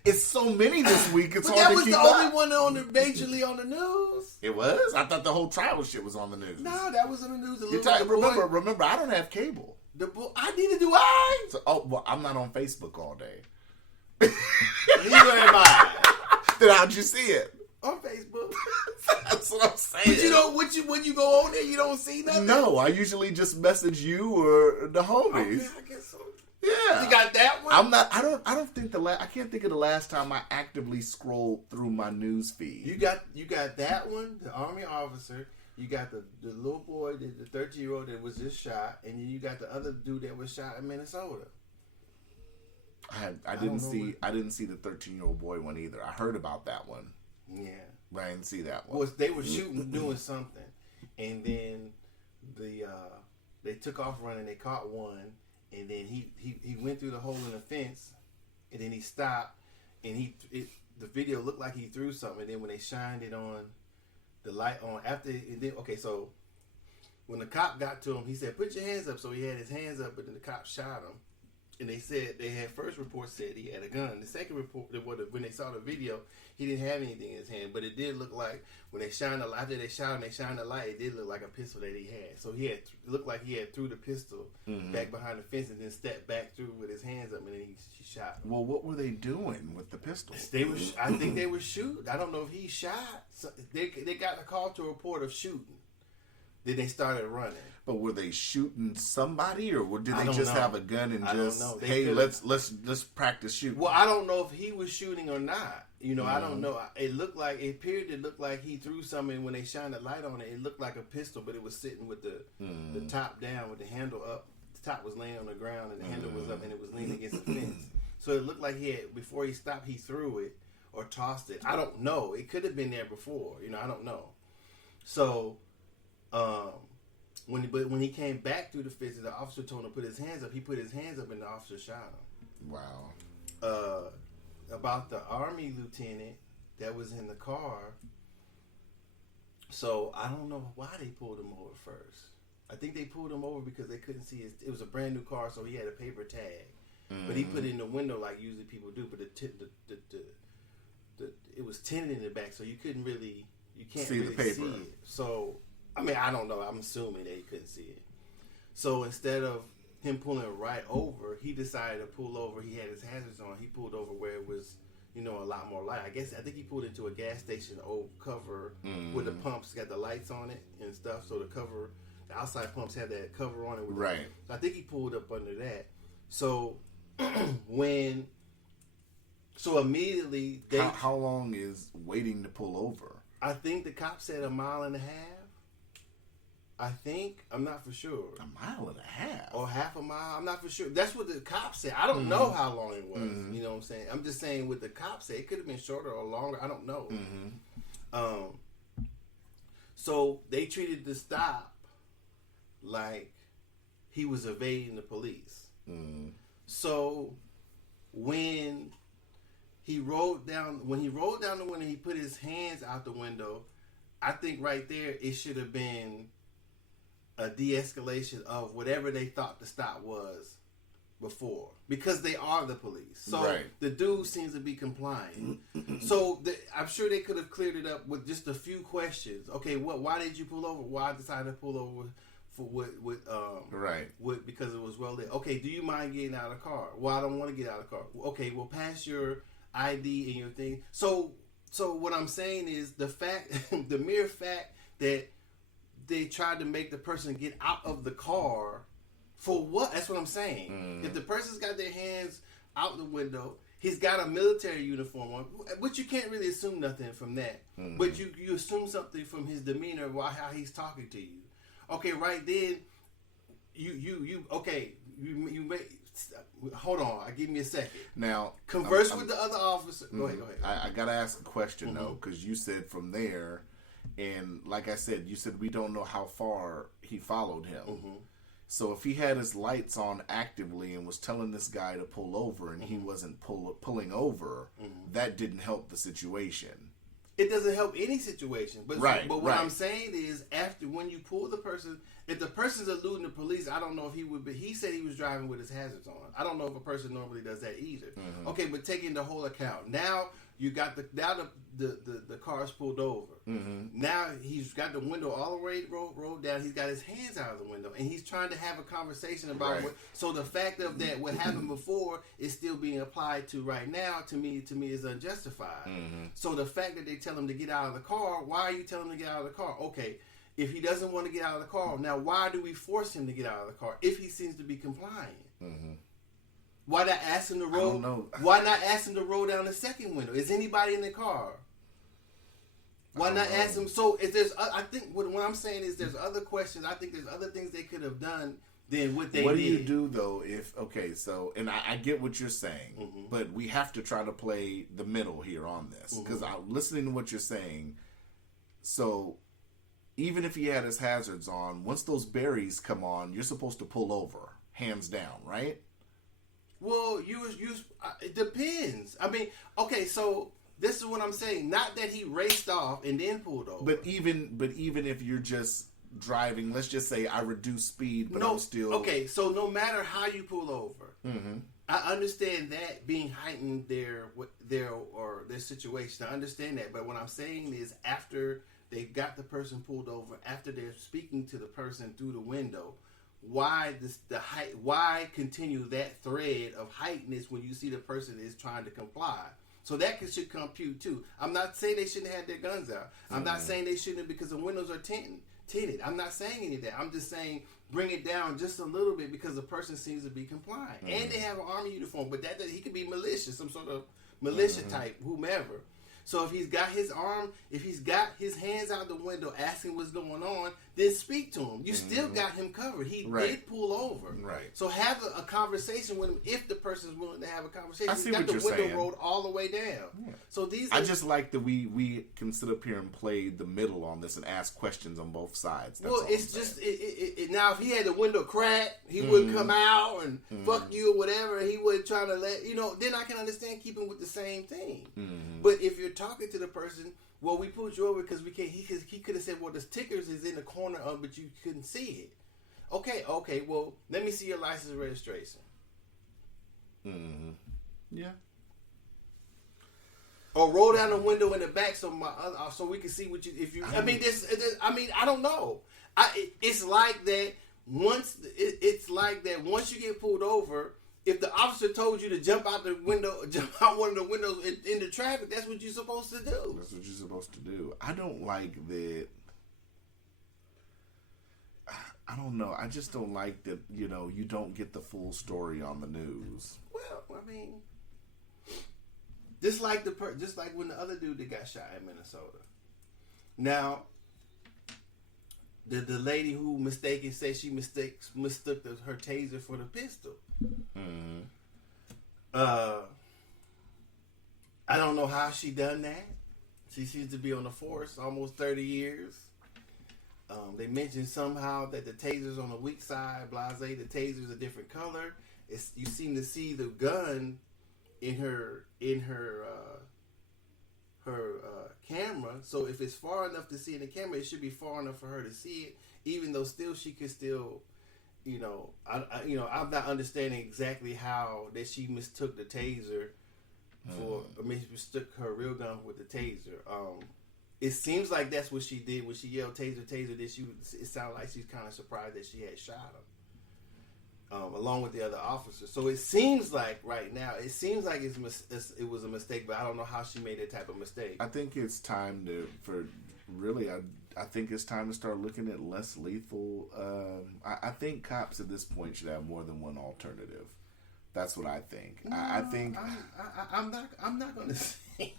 It's so many this week. It's hard to keep up. That was the only one majorly on the news. It was? I thought the whole trial shit was on the news. No, that was on the news. Remember, I don't have cable. Neither do I. So, I'm not on Facebook all day. Neither am I. Then how'd you see it? On Facebook. That's what I'm saying. But you know, when you go on there, you don't see nothing? No, I usually just message you or the homies. Okay, I guess so. Yeah. You got that one? I don't think I can't think of the last time I actively scrolled through my news feed. You got that one, the Army officer. You got the little boy, the 13-year-old that was just shot, and then you got the other dude that was shot in Minnesota. I didn't see the 13-year-old boy one either. I heard about that one. Yeah. But I didn't see that one. Well, they were shooting, doing something, and then they took off running. They caught one, and then he went through the hole in the fence, and then he stopped, and the video looked like he threw something. And then when they shined it on, the light on after it did. Okay, so when the cop got to him, he said, "Put your hands up." So he had his hands up, but then the cop shot him. And they said first report said he had a gun. The second report, when they saw the video, he didn't have anything in his hand. But it did look like when they shined the light, after they shot him, they shined the light. It did look like a pistol that he had. So it looked like he had threw the pistol back behind the fence and then stepped back through with his hands up, and then he shot him. Well, what were they doing with the pistol? I think they were shooting. I don't know if he shot. So they got a call to a report of shooting. Then they started running. But were they shooting somebody, or did they just have a gun and just, hey, let's practice shooting? Well, I don't know if he was shooting or not. You know, I don't know. It appeared to look like he threw something. When they shined the light on it, it looked like a pistol, but it was sitting with the top down with the handle up. The top was laying on the ground and the handle was up, and it was leaning against the fence. So it looked like before he stopped, he threw it or tossed it. I don't know. It could have been there before. You know, I don't know. So, when he came back through the fence, the officer told him to put his hands up. He put his hands up, and the officer shot him. Wow. About the Army lieutenant that was in the car. So I don't know why they pulled him over first. I think they pulled him over because they couldn't see it was a brand new car, so he had a paper tag. But he put it in the window like usually people do. But it was tinted in the back, so you can't really see it. So I mean, I don't know. I'm assuming they couldn't see it. So instead of him pulling right over, he decided to pull over. He had his hazards on. He pulled over where it was, a lot more light. I think he pulled into a gas station old cover where the pumps got the lights on it and stuff. So the outside pumps had that cover on it. Right. So I think he pulled up under that. So immediately how long is waiting to pull over? I think the cop said 1.5 miles. I'm not for sure. 1.5 miles? Or half a mile. I'm not for sure. That's what the cop said. I don't know how long it was. You know what I'm saying? I'm just saying what the cop said. It could have been shorter or longer. I don't know. So they treated the stop like he was evading the police. So when he rolled down the window, he put his hands out the window. I think right there it should have been a de-escalation of whatever they thought the stop was before, because they are the police. So the dude seems to be complying. So I'm sure they could have cleared it up with just a few questions. Okay, why did you pull over? Why decided to pull over for because it was well lit. Okay, do you mind getting out of the car? Well, I don't want to get out of the car. Okay, well, pass your ID and your thing. So what I'm saying is the mere fact that they tried to make the person get out of the car for what? That's what I'm saying. If the person's got their hands out the window, he's got a military uniform on, but you can't really assume nothing from that. But you assume something from his demeanor, how he's talking to you. Okay, right then, you may hold on. Give me a second. Now converse with the other officer. Go ahead. I gotta ask a question though, because you said from there, and like I said, you said we don't know how far he followed him. So if he had his lights on actively and was telling this guy to pull over, and he wasn't pulling over, that didn't help the situation. It doesn't help any situation. But what I'm saying is, when you pull the person, if the person's eluding the police, I don't know if he would be. He said he was driving with his hazards on. I don't know if a person normally does that either. Okay, but taking the whole account. Now You got the car's pulled over. Mm-hmm. Now he's got the window all the way rolled down. He's got his hands out of the window, and he's trying to have a conversation about what. So the fact of that what happened before is still being applied to right now. To me is unjustified. Mm-hmm. So the fact that they tell him to get out of the car, why are you telling him to get out of the car? Okay, if he doesn't want to get out of the car, now why do we force him to get out of the car if he seems to be complying? Mm-hmm. Why not ask him to roll? I don't know. Why not ask him to roll down the second window? Is anybody in the car? Why not ask him? So if there's, I think what I'm saying is there's other questions. I think there's other things they could have done than what they did. What do you do though if so? And I get what you're saying, but we have to try to play the middle here on this because I'm listening to what you're saying. So even if he had his hazards on, once those berries come on, you're supposed to pull over, hands down, right? Well, it depends. I mean, okay, so this is what I'm saying. Not that he raced off and then pulled over. But even if you're just driving, let's just say I reduce speed, but I'm still okay. So no matter how you pull over, I understand that being heightened their situation. I understand that, but what I'm saying is after they got the person pulled over, after they're speaking to the person through the window. Why why continue that thread of heightenedness when you see the person is trying to comply? So that should compute too. I'm not saying they shouldn't have their guns out. I'm not saying they shouldn't because the windows are tinted. I'm not saying any of that. I'm just saying bring it down just a little bit because the person seems to be complying. And they have an army uniform, but he could be malicious, some sort of militia type, whomever. So if he's got his hands out the window asking what's going on, then speak to him. You still got him covered. He did pull over. Right. So have a conversation with him if the person's willing to have a conversation. I see what you're saying. He's got the window rolled all the way down. Yeah. So I just like that we can sit up here and play the middle on this and ask questions on both sides. That's it's just now if he had the window cracked, he wouldn't come out and fuck you or whatever. He would try to then I can understand keeping with the same thing. But if you're talking to the person, well, we pulled you over because we can't. He could have said, well, the stickers is in the corner of, but you couldn't see it. Okay. Well, let me see your license and registration. Yeah. Or roll down the window in the back so we can see what you. If you, I mean, I don't know. It's like that. Once you get pulled over. If the officer told you to jump out one of the windows in the traffic, that's what you're supposed to do. That's what you're supposed to do. I don't like that. I don't know. I just don't like that, you don't get the full story on the news. Well, I mean, just like when the other dude that got shot in Minnesota. Now, the lady who said she mistook her taser for the pistol. I don't know how she done that. She seems to be on the force almost 30 years. They mentioned somehow that the taser's on the weak side. Blase, the taser's a different color. You seem to see the gun in her camera. So if it's far enough to see in the camera, it should be far enough for her to see it. Even though she could still. I'm not understanding exactly how that she mistook the taser mistook her real gun with the taser. It seems like that's what she did when she yelled "taser, taser." It sounded like she's kind of surprised that she had shot him, along with the other officers. So it seems like right now, it was a mistake, but I don't know how she made that type of mistake. I think it's time I think it's time to start looking at less lethal. I think cops at this point should have more than one alternative. That's what I think. No, I think I'm not going to say.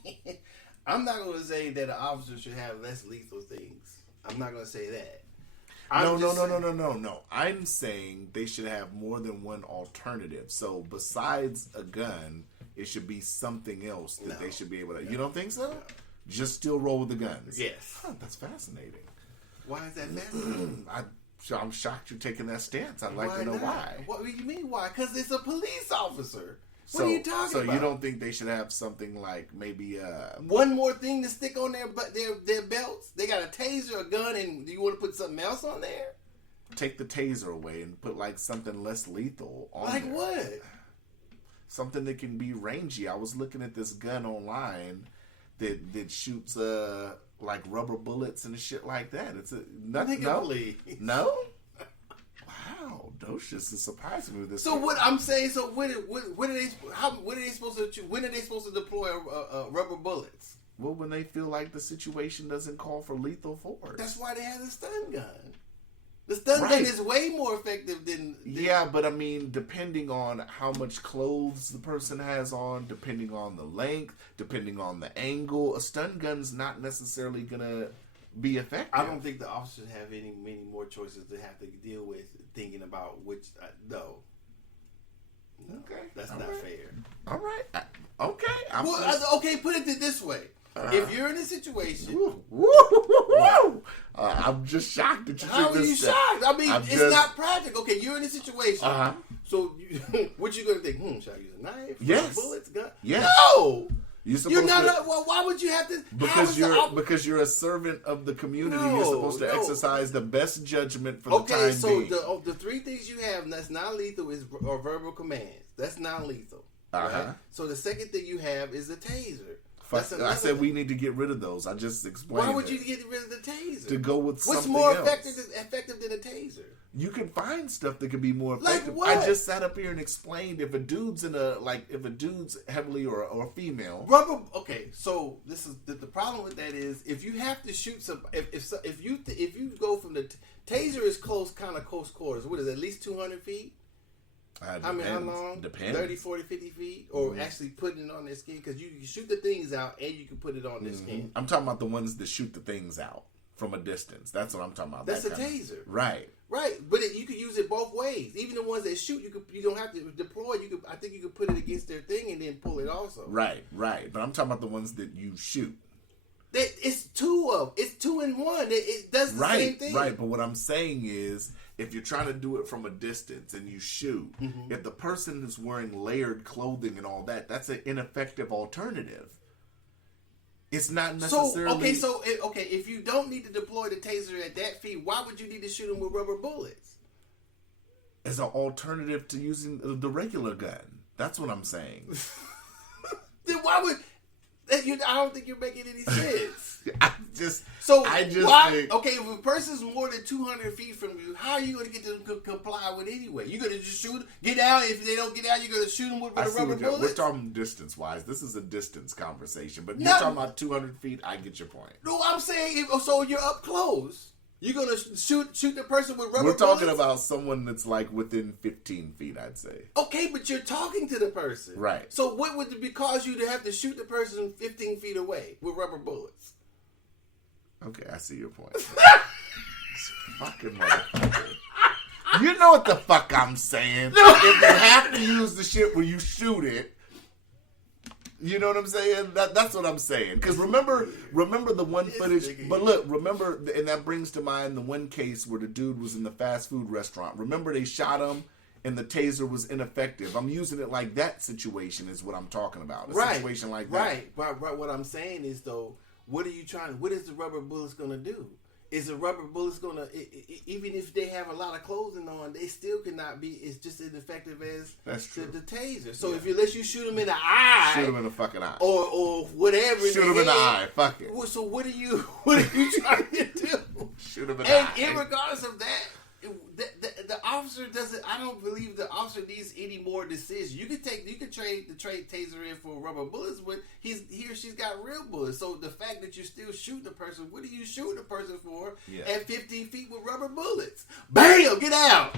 I'm not going to say that an officer should have less lethal things. I'm not going to say that. No. I'm saying they should have more than one alternative. So besides a gun, it should be something else that they should be able to. You don't think so? No. Just still roll with the guns. Yes. Huh, that's fascinating. Why is that fascinating? I'm shocked you're taking that stance. I'd like to know why. What do you mean why? Because it's a police officer. What are you talking about? So you don't think they should have something like maybe one more thing to stick on their belts? They got a taser, a gun, and do you want to put something else on there? Take the taser away and put like something less lethal on like there. What? something that can be rangy. I was looking at this gun online that shoots like rubber bullets and shit like that. It's nothing. No. Wow, Docious is surprising me with this. So what I'm saying, so when are they supposed to deploy rubber bullets? Well, when they feel like the situation doesn't call for lethal force. That's why they have the stun gun. The stun gun is way more effective than... Yeah, but I mean, depending on how much clothes the person has on, depending on the length, depending on the angle, a stun gun's not necessarily going to be effective. I don't think the officers have many more choices to have to deal with thinking about which... No. Okay. That's not fair. All right. Okay. Okay, put it this way. If you're in a situation... I'm just shocked that you How took are this you step. shocked? I mean, it's not practical. Okay, you're in a situation. So, what you going to think? Should I use a knife? Yes. Bullets? Gun? Yes. No! You're not. Why would you have to? Because you're a servant of the community. You're supposed to exercise the best judgment for the time being. So the three things you have that's not lethal are verbal commands. That's not lethal. Right? So the second thing you have is a taser. I said we need to get rid of those. I just explained. Why would you get rid of the taser? To go with something more else. effective than a taser? You can find stuff that can be more effective. Like what? I just sat up here and explained if a dude's heavily or a female. Rubber. Okay, so this is the problem with that is if you have to shoot some if you go from the taser is close quarters. What is it, at least 200 feet? How long? Depends. 30, 40, 50 feet? Or actually putting it on their skin? Because you can shoot the things out and you can put it on their skin. I'm talking about the ones that shoot the things out from a distance. That's what I'm talking about. That's a taser. Right. But you could use it both ways. Even the ones that shoot, you don't have to deploy. I think you could put it against their thing and then pull it also. Right. But I'm talking about the ones that you shoot. It's two of them. It's 2 in 1. It does the same thing. Right. But what I'm saying is, if you're trying to do it from a distance and you shoot, if the person is wearing layered clothing and all that, that's an ineffective alternative. It's not necessarily... if you don't need to deploy the taser at that feet, why would you need to shoot them with rubber bullets? As an alternative to using the regular gun. That's what I'm saying. Then why would... I don't think you're making any sense. I just think... Okay, if a person's more than 200 feet from you, how are you going to get them to comply with anyway? You're going to just shoot, get out. If they don't get out, you're going to shoot them with rubber bullets? We're talking distance-wise. This is a distance conversation. But you're talking about 200 feet, I get your point. No, I'm saying, so you're up close. You're going to shoot the person with rubber bullets? We're talking about someone that's like within 15 feet, I'd say. Okay, but you're talking to the person. Right. So what would it cause you to have to shoot the person 15 feet away with rubber bullets? Okay, I see your point. Fucking motherfucker. You know what the fuck I'm saying. No. If you have to use the shit where you shoot it, you know what I'm saying? That's what I'm saying. Because remember the one footage. But look, remember, and that brings to mind the one case where the dude was in the fast food restaurant. Remember they shot him and the taser was ineffective. I'm using it like that situation is what I'm talking about. Situation like that. Right. What I'm saying is, though, what is the rubber bullets going to do? Is the rubber bullets going to, even if they have a lot of clothing on, they still cannot be, it's just as effective as the taser. So if unless you shoot them in the eye. Shoot them in the fucking eye. Or whatever. Shoot them in the eye. Fuck it. So what are you trying to do? Shoot them in the eye. And regardless of that, the officer doesn't. I don't believe the officer needs any more decisions. You could trade the taser in for rubber bullets, but he or she's got real bullets. So the fact that you still shoot the person, what are you shooting the person for at 15 feet with rubber bullets? Bam! Get out!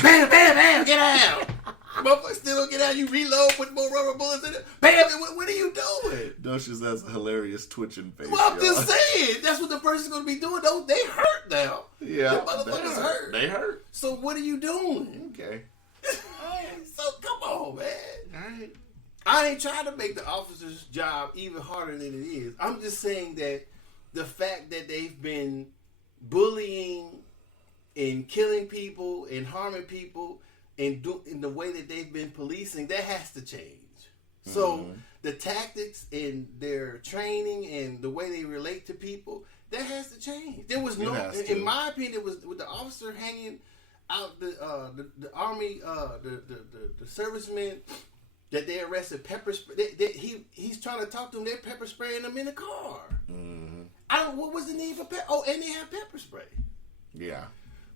Bam! Bam! Bam! Get out! Motherfucker still don't get out. You reload, put more rubber bullets in it. Bam! What are you doing? Docious has a hilarious twitching face. Well, I'm just saying. That's what the person's going to be doing. They hurt now. Yeah. The motherfuckers hurt. They hurt. So what are you doing? Okay. So come on, man. All right. I ain't trying to make the officer's job even harder than it is. I'm just saying that the fact that they've been bullying and killing people and harming people and in the way that they've been policing, that has to change. So the tactics and their training and the way they relate to people, that has to change. There was in my opinion, it was with the officer hanging out the army, the servicemen that they arrested pepper spray. He's trying to talk to them. They're pepper spraying them in the car. Mm-hmm. What was the need for pepper? Oh, and they have pepper spray. Yeah.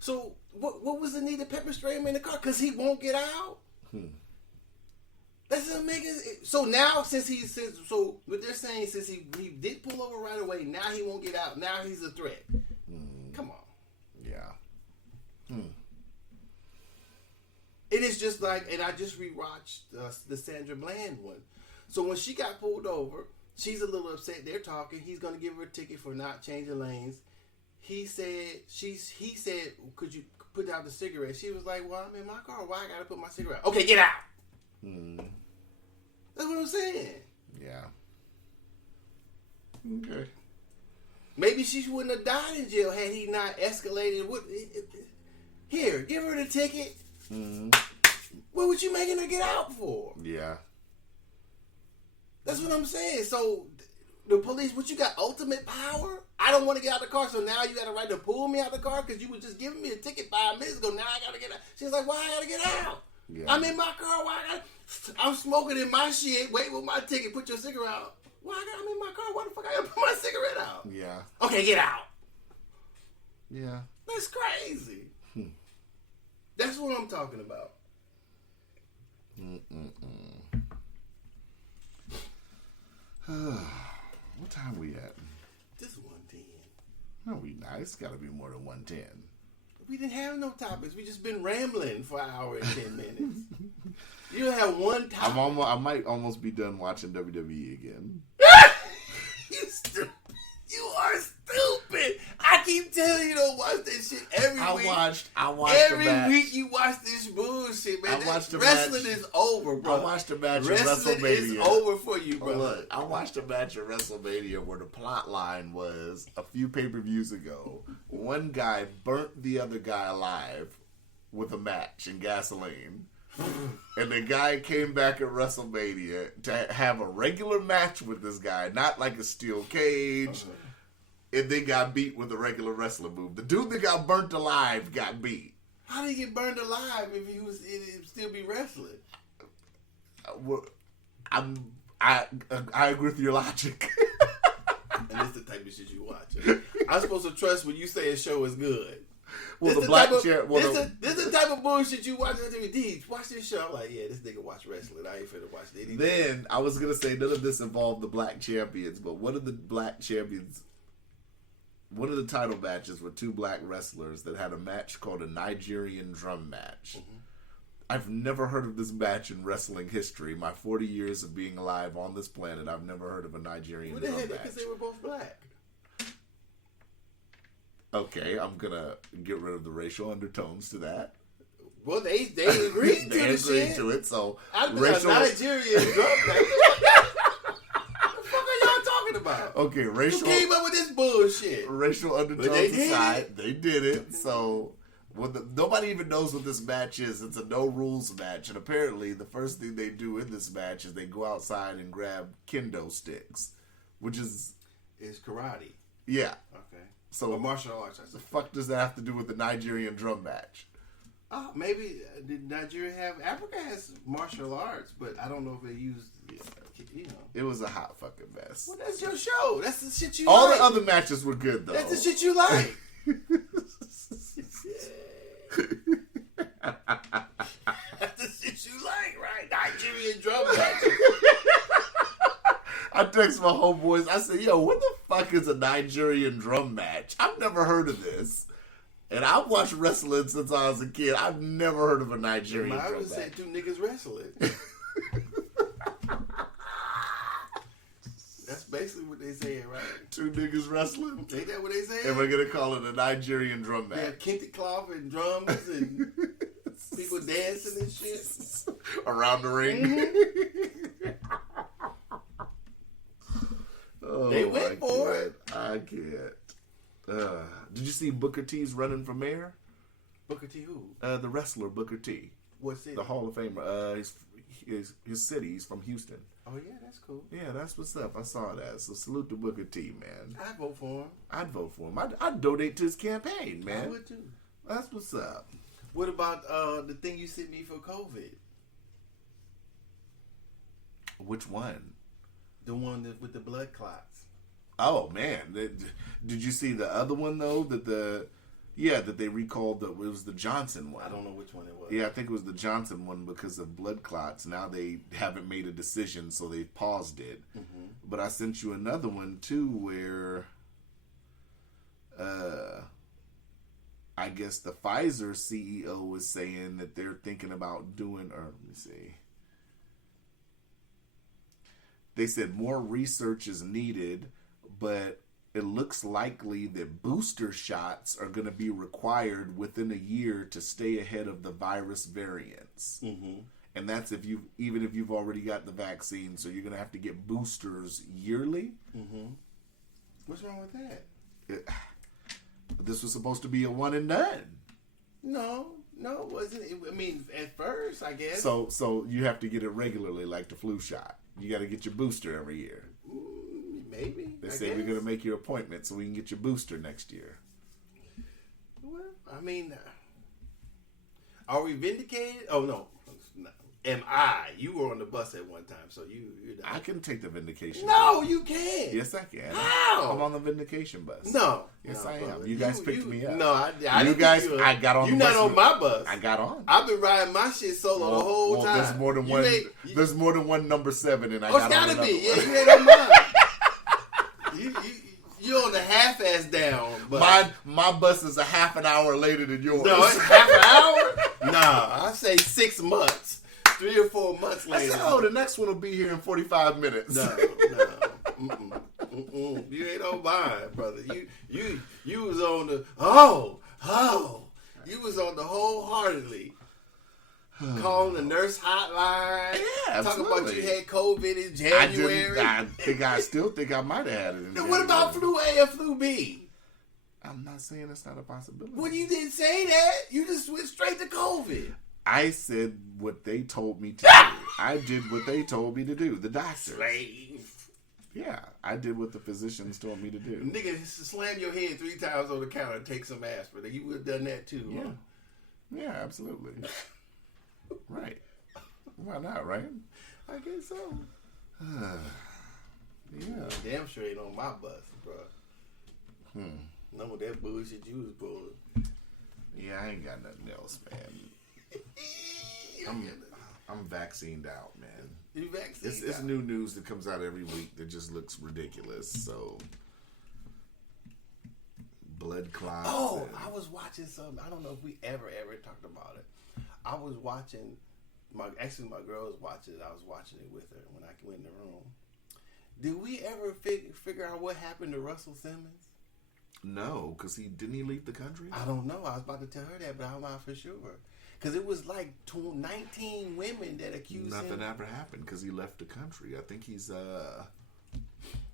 So what was the need to pepper spray him in the car? Because he won't get out. That doesn't make it. So now so what they're saying, since he did pull over right away, now he won't get out. Now he's a threat. Come on. Yeah. It is just like, and I just rewatched the Sandra Bland one. So when she got pulled over, she's a little upset. They're talking. He's going to give her a ticket for not changing lanes. He said, could you put out the cigarette? She was like, well, I'm in my car. Why I got to put my cigarette? Okay, get out. That's what I'm saying. Yeah. Okay. Maybe she wouldn't have died in jail had he not escalated. Here, give her the ticket. What was you making her get out for? Yeah. That's what I'm saying. So, the police, what you got, ultimate power? I don't want to get out of the car, so now you got a right to pull me out of the car because you were just giving me a ticket 5 minutes ago. Now I got to get out. She's like, why I got to get out? Yeah. I'm in my car. I'm smoking in my shit. Wait with my ticket. Put your cigarette out. I'm in my car. Why the fuck I got to put my cigarette out? Yeah. Okay, get out. Yeah. That's crazy. That's what I'm talking about. What time we at? This is 1:10. No, we not. It's got to be more than 1:10. We didn't have no topics. We just been rambling for an hour and 10 minutes. You don't have one topic. I might almost be done watching WWE again. You are stupid. I keep telling you don't watch that shit every week. I watched every week you watch this bullshit, man. Wrestling is over, bro. I watched a match at WrestleMania. Wrestling is over for you, bro. Look, I watched a match at WrestleMania where the plot line was a few pay-per-views ago. One guy burnt the other guy alive with a match in gasoline. And the guy came back at WrestleMania to have a regular match with this guy, not like a steel cage. And they got beat with a regular wrestler move. The dude that got burnt alive got beat. How did he get burned alive if he was still be wrestling? I agree with your logic. And it's the type of shit you watch. I'm supposed to trust when you say a show is good. Well, this the black chair. This is the type of bullshit you watch on TV. D, watch this show. I'm like, yeah, this nigga watch wrestling. I ain't finna watch it. Then I was gonna say none of this involved the black champions, but one of the black champions, one of the title matches were two black wrestlers that had a match called a Nigerian drum match. I've never heard of this match in wrestling history. My 40 years of being alive on this planet, I've never heard of a Nigerian drum match. Because they were both black. Okay, I'm gonna get rid of the racial undertones to that. Well, they agreed to it. So racial Nigerian drum match. What the fuck are y'all talking about? Okay, racial. Who came up with this bullshit? Racial undertones aside, they did it. So nobody even knows what this match is. It's a no rules match, and apparently the first thing they do in this match is they go outside and grab kendo sticks, which is karate. Yeah. Okay. So martial arts. The fuck does that have to do with the Nigerian drum match? Oh, maybe did Nigeria have? Africa has martial arts, but I don't know if they used. It was a hot fucking mess. Well, that's your show. That's the shit you. All the other matches were good though. That's the shit you like. That's the shit you like, right? Nigerian drum match. I text my homeboys. I said, yo, what the fuck is a Nigerian drum match? I've never heard of this. And I've watched wrestling since I was a kid. I've never heard of a Nigerian drum match. I would say two niggas wrestling. That's basically what they saying, right? Two niggas wrestling? Ain't that what they saying? And we're going to call it a Nigerian drum match. They have kente cloth and drums and people dancing and shit. Around the ring. Mm-hmm. Oh, they went for it. I can't. Did you see Booker T's running for mayor? Booker T who? The wrestler Booker T. What city? The Hall of Famer. His city. He's from Houston. Oh yeah, that's cool. Yeah, that's what's up. I saw that. So salute to Booker T, man. I'd vote for him. I'd vote for him. I'd donate to his campaign, man. I would too. That's what's up. What about the thing you sent me for COVID? Which one? The one with the blood clots. Oh man, did you see the other one though? That they recalled. It was the Johnson one. I don't know which one it was. Yeah, I think it was the Johnson one because of blood clots. Now they haven't made a decision, so they paused it. Mm-hmm. But I sent you another one too, where I guess the Pfizer CEO was saying that they're thinking about doing. Or let me see. They said more research is needed, but it looks likely that booster shots are going to be required within a year to stay ahead of the virus variants. Mm-hmm. And that's if you've already got the vaccine, so you're going to have to get boosters yearly. Mm-hmm. What's wrong with that? This was supposed to be a one and done. No, it wasn't. I mean, at first, I guess. So you have to get it regularly, like the flu shot. You got to get your booster every year. Maybe. They say we're going to make your appointment so we can get your booster next year. Well, I mean, are we vindicated? Oh, no. Am I? You were on the bus at one time, so you're not. I can take the vindication. No, you can't. Yes, I can. How? I'm on the vindication bus. No. Yes, no, I am. brother. You guys picked me up. No, I you didn't guys. pick you up. I got on. You're the bus. not on my bus. I got on. I've been riding my shit solo the whole time. There's more than one. There's more than one number 7, and I got gotta on be. One. Yeah, you ain't on mine. You're on the half-ass down. But my bus is a half an hour later than yours. No, it's half an hour? Nah, I say 6 months. 3 or 4 months later. I said, the next one will be here in 45 minutes. No. You ain't on mine, brother. You was on the you was on the wholeheartedly. Calling the nurse hotline. Yeah, talking absolutely. about you had COVID in January. I still think I might have had it in January. What about flu A and flu B? I'm not saying it's not a possibility. Well, you didn't say that. You just went straight to COVID. I said what they told me to do. I did what they told me to do. The doctor. Slave. Yeah, I did what the physicians told me to do. Nigga, slam your head 3 times on the counter and take some aspirin. You would have done that too. Yeah. Huh? Yeah, absolutely. Right. Why not, right? I guess so. Yeah. Damn sure ain't on my bus, bro. None of that bullshit you was pulling. Yeah, I ain't got nothing else, man. I'm vaccinated out, man. You vaccinated It's new news that comes out every week that just looks ridiculous. So, blood clots. Oh, I was watching something. I don't know if we ever talked about it. I was watching. My girl was watching it. I was watching it with her when I went in the room. Did we ever figure out what happened to Russell Simmons? No, because didn't he leave the country? I don't know. I was about to tell her that, but I'm not for sure. Because it was like 19 women that accused him. Nothing ever happened because he left the country. I think he's, if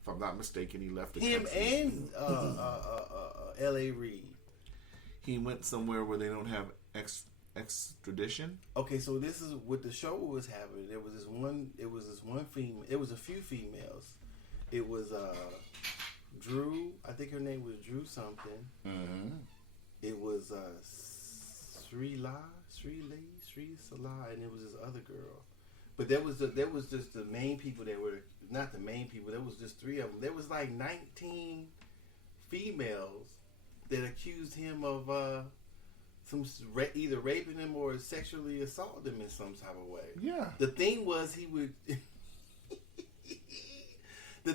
I'm not mistaken, he left the country. Him and L.A. Reid. He went somewhere where they don't have extradition. Okay, so this is what the show was having. There was this one female. It was a few females. It was Drew. I think her name was Drew something. Mm-hmm. It was Sri Salah, and it was this other girl. But there was just the main people that were not the main people. There was just 3 of them. There was like 19 females that accused him of either raping him or sexually assaulting him in some type of way. Yeah. The thing was he would. The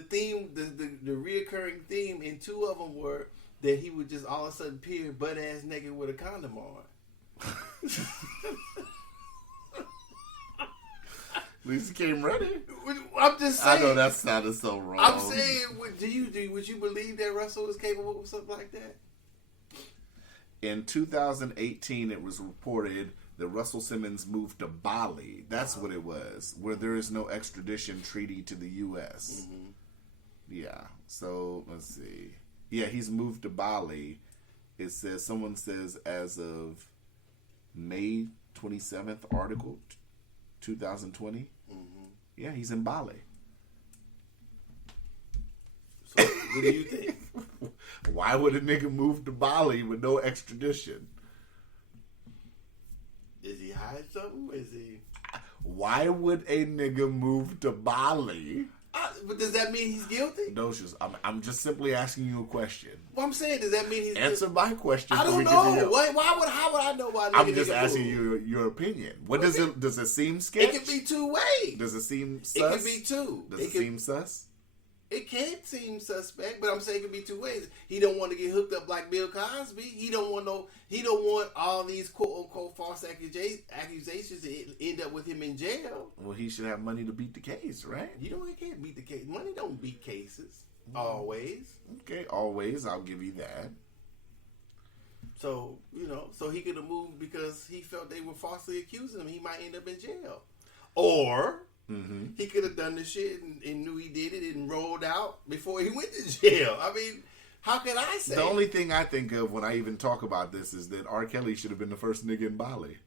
reoccurring theme in 2 of them were that he would just all of a sudden appear butt ass naked with a condom on. At least he came ready. I'm just saying. I know that sounded so wrong. I'm saying, would you believe that Russell was capable of something like that? In 2018, it was reported that Russell Simmons moved to Bali. That's what it was, where there is no extradition treaty to the U.S. Mm-hmm. Yeah. So let's see. Yeah, he's moved to Bali. It says someone says as of May 27th article, 2020. Mm-hmm. Yeah, he's in Bali. So what do you think? Why would a nigga move to Bali with no extradition? Is he hiding something? Is he? Why would a nigga move to Bali? But does that mean he's guilty? Docious, I'm just simply asking you a question. Well, I'm saying, does that mean he's Answer guilty? my question. I don't know. How would I know why? I'm just asking you your opinion. What does it seem sketch? It can be two ways. Does it seem sus? It can be two. Does it seem sus? It can't seem suspect, but I'm saying it can be two ways. He don't want to get hooked up like Bill Cosby. He don't want all these quote unquote false accusations to end up with him in jail. Well, he should have money to beat the case, right? You know, he can't beat the case. Money don't beat cases. Always. Okay, always. I'll give you that. So, so he could have moved because he felt they were falsely accusing him. He might end up in jail. Or he could have done the shit and knew he did it and rolled out before he went to jail. I mean, how can I say? The only thing I think of when I even talk about this is that R. Kelly should have been the first nigga in Bali.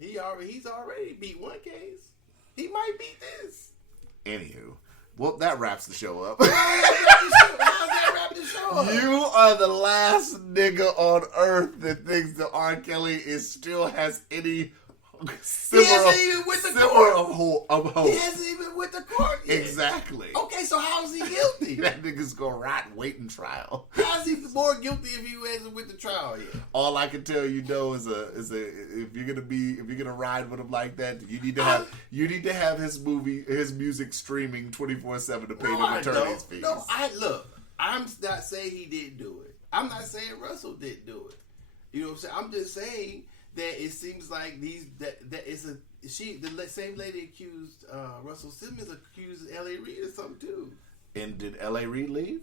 He's already beat one case. He might beat this. Anywho. Well, that wraps the show up. How's that wrap the show up? You are the last nigga on earth that thinks that R. Kelly still has any He hasn't even went to court. Of hope. He hasn't even went to court yet. Exactly. Okay, so how is he guilty? That nigga's gonna rot and wait in trial. How is he more guilty if he hasn't went to trial yet? All I can tell you though is if you're gonna ride with him like that, you need to have his music streaming 24/7 to pay the attorney's fees. No, I'm not saying he didn't do it. I'm not saying Russell didn't do it. You know what I'm saying? I'm just saying that it seems like the same lady accused Russell Simmons accused L.A. Reid of something too. And did L.A. Reid leave?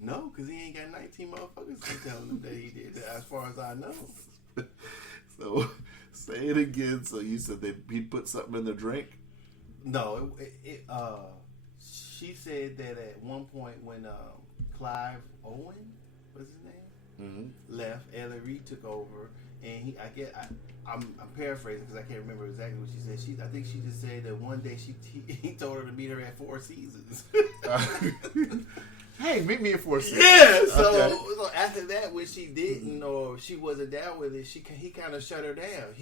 No, because he ain't got 19 motherfuckers telling him that he did that, as far as I know. So, say it again. So you said that he put something in the drink? No, she said that at one point when Clive Owen, what's his name, left, L.A. Reid took over. And I'm paraphrasing because I can't remember exactly what she said. I think she just said that one day he told her to meet her at Four Seasons. Hey, meet me at Four Seasons. Yeah. So after that, when she didn't or she wasn't down with it, he kind of shut her down.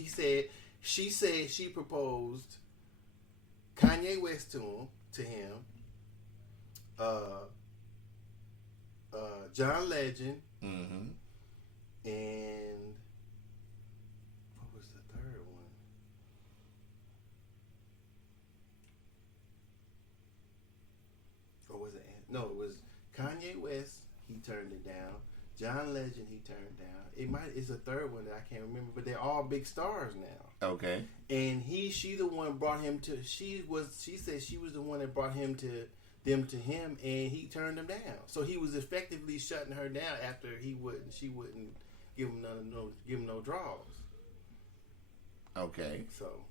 She said she proposed Kanye West to him, John Legend, and no, it was Kanye West. He turned it down. John Legend. He turned down. It's a third one that I can't remember, but they're all big stars now. Okay. And she the one brought him to. She said she was the one that brought him to him, and he turned him down. So he was effectively shutting her down after she wouldn't give him no draws. Okay. So.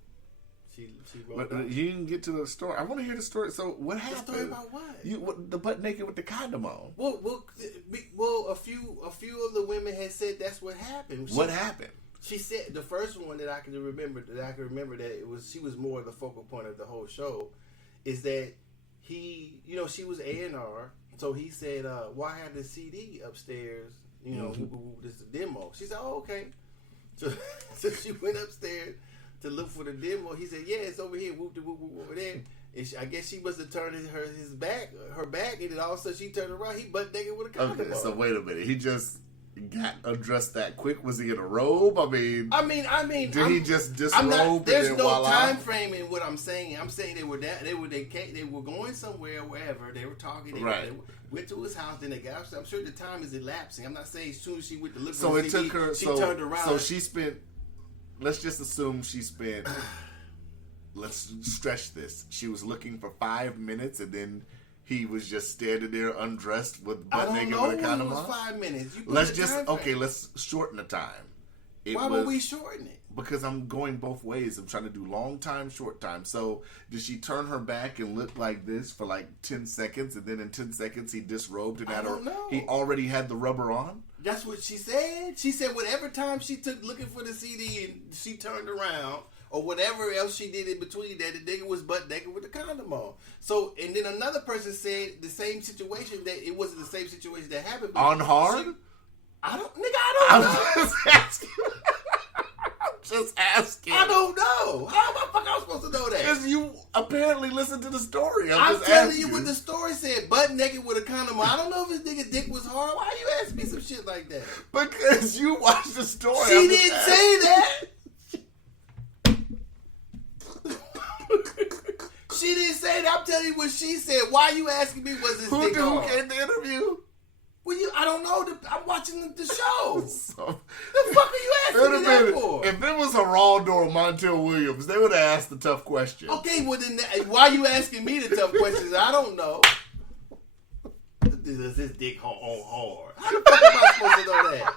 She wrote but you didn't get to the story. I want to hear the story. So what happened? The story about what? The butt naked with the condom on. Well, a few of the women had said that's what happened. What happened? She said the first one that I can remember that she was more the focal point of the whole show, is that she was A&R, so he said, "Well, I have the CD upstairs. This is a demo." She said, "Oh, okay." So she went upstairs to look for the demo. He said, "Yeah, it's over here. Whoop de whoop whoop over there." And I guess she must have turned her back, and then all of a sudden she turned around. He butt naked with a condom. Okay, so wait a minute. He just got undressed that quick. Was he in a robe? I mean, did he just disrobe? There's no time frame in what I'm saying. I'm saying they were going somewhere, wherever they were talking. They went to his house. Then they got upstairs. I'm sure the time is elapsing. I'm not saying as soon as she went to look for the CD, took her. She turned around. So she spent. Let's just assume she spent. Let's stretch this. She was looking for 5 minutes, and then he was just standing there undressed with butt naked with a condom on. 5 minutes. Let's shorten the time. Why would we shorten it? Because I'm going both ways. I'm trying to do long time, short time. So did she turn her back and look like this for like 10 seconds, and then in 10 seconds he disrobed and he already had the rubber on? That's what she said. She said whatever time she took looking for the CD and she turned around, or whatever else she did in between that, the nigga was butt naked with the condom on. So, and then another person said the same situation, that it wasn't the same situation that happened. On hard? I don't know. I'm just asking. just asking. I don't know. How the fuck am I supposed to know that? Because you apparently listened to the story. I'm telling you what the story said. Butt naked with a condom on. I don't know if his nigga dick was hard. Why you asking me some shit like that? Because you watched the story. She didn't say that. She didn't say that. I'm telling you what she said. Why you asking me was this dick hard? Who came to interview? Well, I don't know. I'm watching the show. So, the fuck are you asking me that for? If it was Geraldo or Montel Williams, they would have asked the tough question. Okay, well then, why are you asking me the tough questions? I don't know. Does this dick on hard? How the fuck am I supposed to know that?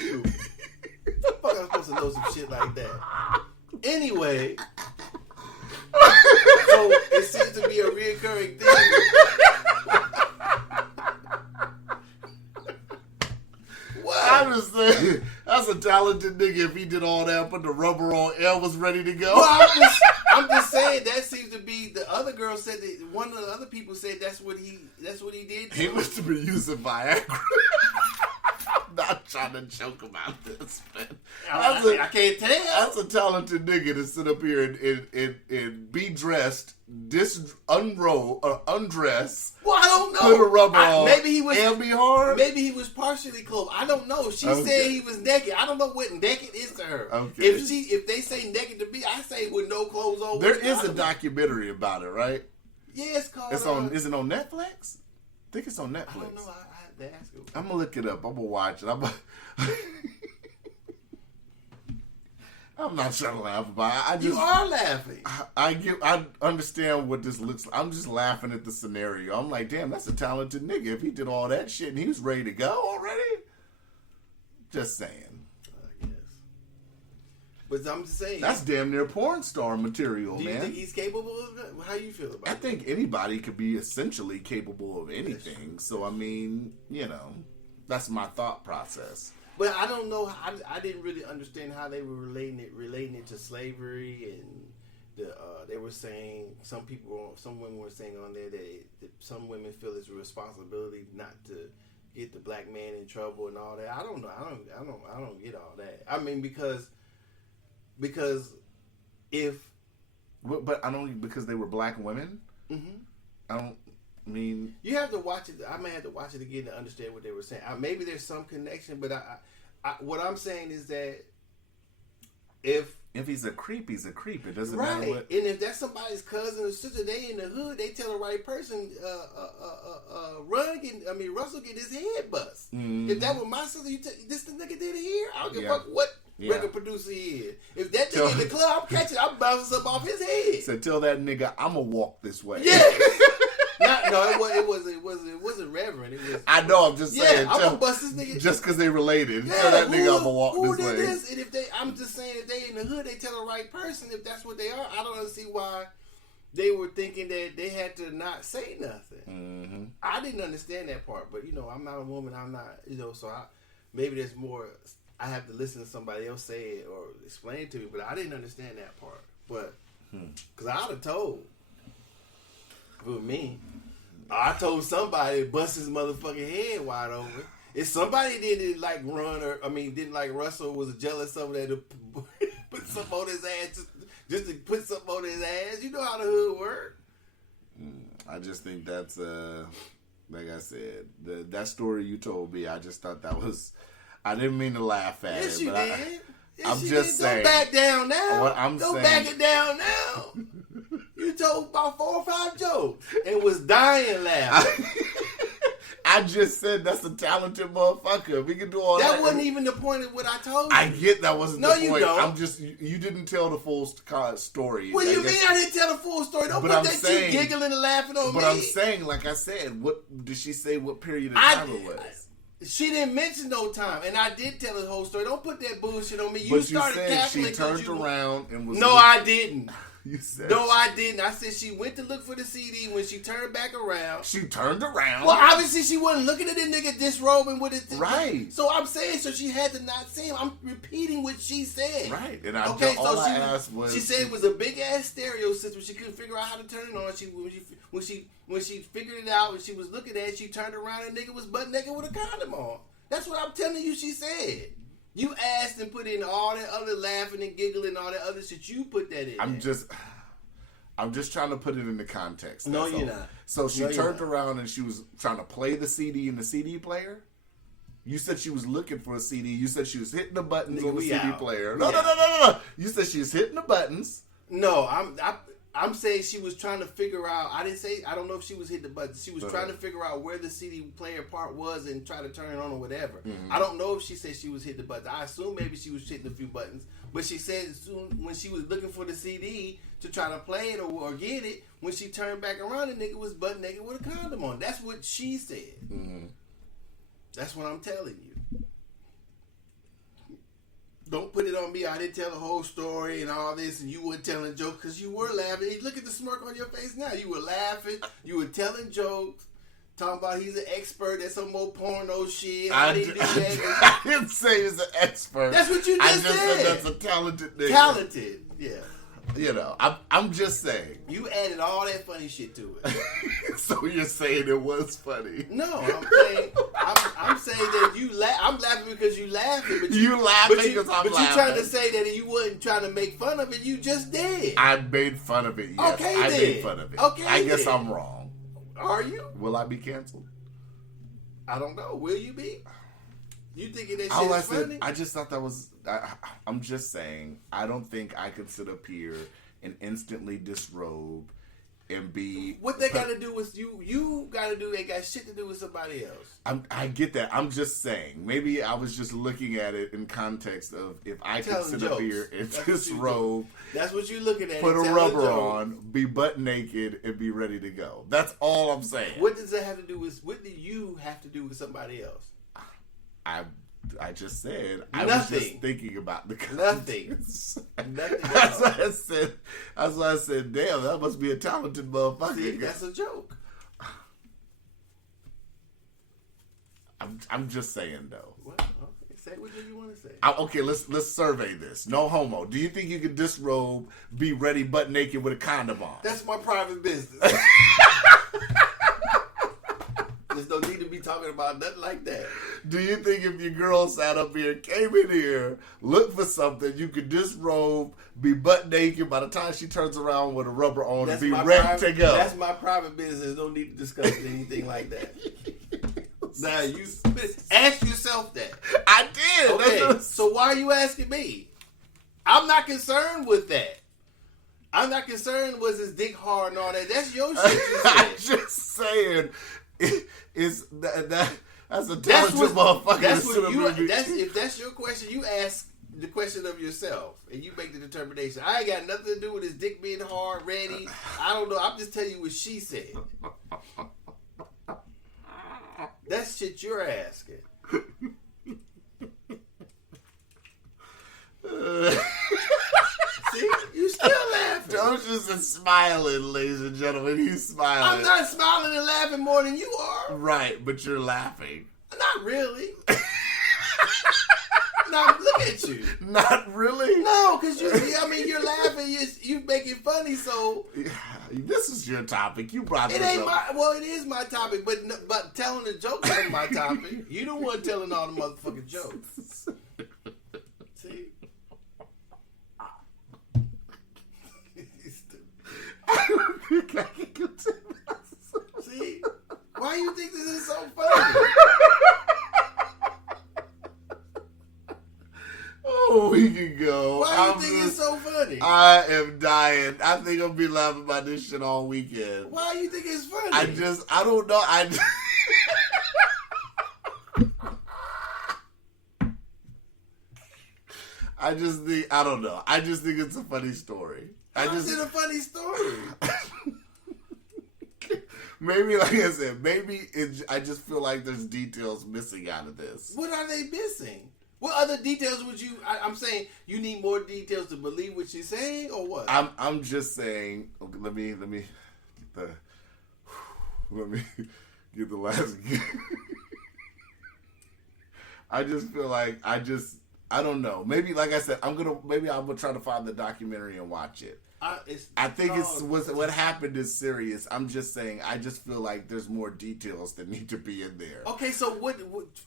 Dude, the fuck am I supposed to know some shit like that? Anyway, so it seems to be a reoccurring thing. What? I'm just saying, that's a talented nigga if he did all that, put the rubber on, L was ready to go. Well, I'm just saying that seems to be the other girl said that one of the other people said that's what he did. He must have been using Viagra. I'm not trying to joke about this, man. I can't tell. That's a talented nigga to sit up here and be dressed, undress. Well, I don't know. Put a rubber on. Maybe he was. And be hard. Maybe he was partially clothed. I don't know. She said he was naked. I don't know what naked is to her. Okay. If they say naked to me, I say with no clothes on. There is a documentary about it, right? Yeah, it's called. It's on. Is it on Netflix? I think it's on Netflix. I don't know. I had to ask her. I'm gonna look it up. I'm gonna watch it. I'm not trying to laugh about it. You are laughing. I understand what this looks like. I'm just laughing at the scenario. I'm like, damn, that's a talented nigga. If he did all that shit and he was ready to go already. Just saying. I guess. But I'm just saying. That's damn near porn star material, man. Do you think he's capable of that? How you feel about it? I think anybody could be essentially capable of anything. So, I mean, that's my thought process. But I don't know. I didn't really understand how they were relating it to slavery, and they were saying some women were saying on there that some women feel it's a responsibility not to get the black man in trouble and all that. I don't know. I don't get all that. I mean, because if, but I don't because they were black women. Mm-hmm. I don't. I mean, you have to watch it. I may have to watch it again to understand what they were saying. Maybe there's some connection, but what I'm saying is that if he's a creep, he's a creep. It doesn't right. matter what. And if that's somebody's cousin or sister, they in the hood, they tell the right person, Russell get his head bust. Mm-hmm. If that was my sister, this the nigga did it here. I don't give a fuck what record producer he is. If that nigga in the club, I'm bouncing something off his head. So tell that nigga, I'ma walk this way. Yeah. It wasn't reverend. It was. I know. I'm just saying. I'm gonna bust this nigga just because they related. Yeah, tell that nigga I'ma walk this way. This? And I'm just saying, if they in the hood, they tell the right person. If that's what they are, I don't see why they were thinking that they had to not say nothing. Mm-hmm. I didn't understand that part, but I'm not a woman. I'm not, so maybe there's more. I have to listen to somebody else say it or explain it to me, but I didn't understand that part. But because I'd have told. For me, I told somebody to bust his motherfucking head wide open. If somebody didn't like didn't like Russell, was jealous of that to put something on his ass, just to put something on his ass, you know how the hood work. I just think that's like I said, that story you told me. I just thought that was. I didn't mean to laugh at it. You but did. I'm just saying. Don't back down now. Don't back it down now. You told about 4 or 5 jokes and was dying laughing. I just said that's a talented motherfucker. We can do all that. That wasn't even the point of what I told you. I get that wasn't the point. No, you don't. I'm just, you didn't tell the full story. What do you mean I didn't tell the full story? Don't put that you giggling and laughing on me. But I'm saying, like I said, what did she say what period of time it was? She didn't mention no time, and I did tell the whole story. Don't put that bullshit on me. You said she turned around and was... No, I didn't. You said... No, I didn't. I said she went to look for the CD. When she turned back around... She turned around? Well, obviously she wasn't looking at the nigga disrobing with it. Right. So I'm saying, so she had to not see him. I'm repeating what she said. Right. And all I asked was... She said it was a big-ass stereo system. She couldn't figure out how to turn it on. When she figured it out and she was looking at it, she turned around and the nigga was butt naked with a condom on. That's what I'm telling you she said. You asked and put in all that other laughing and giggling, all that other shit. You put that in. I'm just trying to put it into context. No, you're not. So she turned around and she was trying to play the CD in the CD player? You said she was looking for a CD. You said she was hitting the buttons on the CD player. No. You said she was hitting the buttons. No, I'm saying she was trying to figure out. I don't know if she was hitting the buttons. She was trying to figure out where the CD player part was and try to turn it on or whatever. Mm-hmm. I don't know if she said she was hitting the buttons. I assume maybe she was hitting a few buttons. But she said soon when she was looking for the CD to try to play it or get it, when she turned back around, the nigga was butt naked with a condom on. That's what she said. Mm-hmm. That's what I'm telling you. Don't put it on me. I didn't tell the whole story and all this, and you weren't telling jokes because you were laughing. Look at the smirk on your face now. You were laughing. You were telling jokes. Talking about he's an expert at some more porno shit. I didn't say he's an expert. That's what you just said. I just said that's a talented nigga. Talented, yeah. You know, I'm just saying. You added all that funny shit to it. So you're saying it was funny? No, I'm saying that I'm laughing because you laughing. But you laughing because I'm laughing. But you trying to say that you wasn't trying to make fun of it. You just did. I made fun of it. Yes, okay, I made fun of it. Okay, I guess I'm wrong. Are you? Will I be canceled? I don't know. Will you be? You thinking that shit is funny? I just thought that was... I'm just saying, I don't think I could sit up here and instantly disrobe and be... What they got to do with you? You got to do... They got shit to do with somebody else. I get that. I'm just saying. Maybe I was just looking at it in context of if I could sit up here and disrobe... That's what you looking at. Put a rubber on, be butt naked, and be ready to go. That's all I'm saying. What does that have to do with... What do you have to do with somebody else? I just said Nothing. I was just thinking about the context. Nothing. That's what I said. That's why I said, damn, that must be a talented motherfucker. See, that's a joke. I'm just saying though. Well, okay. Say what you want to say. Okay, let's survey this. No homo. Do you think you could disrobe, be ready, butt naked with a condom on? That's my private business. There's no need to be talking about nothing like that. Do you think if your girl sat up here, came in here, looked for something, you could disrobe, be butt naked by the time she turns around with a rubber on and be ready to go? That's my private business. No need to discuss anything like that. Now, you ask yourself that. I did. Okay, so why are you asking me? I'm not concerned with that. I'm not concerned was his dick hard and all that. That's your shit. You said. I'm just saying... That's a talented motherfucker. If that's your question, you ask the question of yourself and you make the determination. I ain't got nothing to do with his dick being hard, ready. I don't know. I'm just telling you what she said. That's shit you're asking. See, you still laughing. Docious is smiling, ladies and gentlemen. He's smiling. I'm not smiling and laughing more than you are. Right, but you're laughing. Not really. Now look at you. Not really. No, because you're laughing. You making funny. So this is your topic. You brought this up. It is my topic, but telling the jokes ain't my topic. You the one telling all the motherfucking jokes. See. See? Why you think this is so funny? Oh, we can go. Why you think it's so funny? I am dying. I think I'm gonna be laughing about this shit all weekend. Why you think it's funny? I don't know. I just think, I don't know. I just think it's a funny story. How is it a funny story? Maybe, like I said, I just feel like there's details missing out of this. What are they missing? What other details would you... I'm saying you need more details to believe what you're saying, or what? I'm just saying... Let me get the last... I just feel like I don't know. Maybe, like I said, I'm gonna try to find the documentary and watch it. I think what happened is serious. I'm just saying, I just feel like there's more details that need to be in there. Okay, so what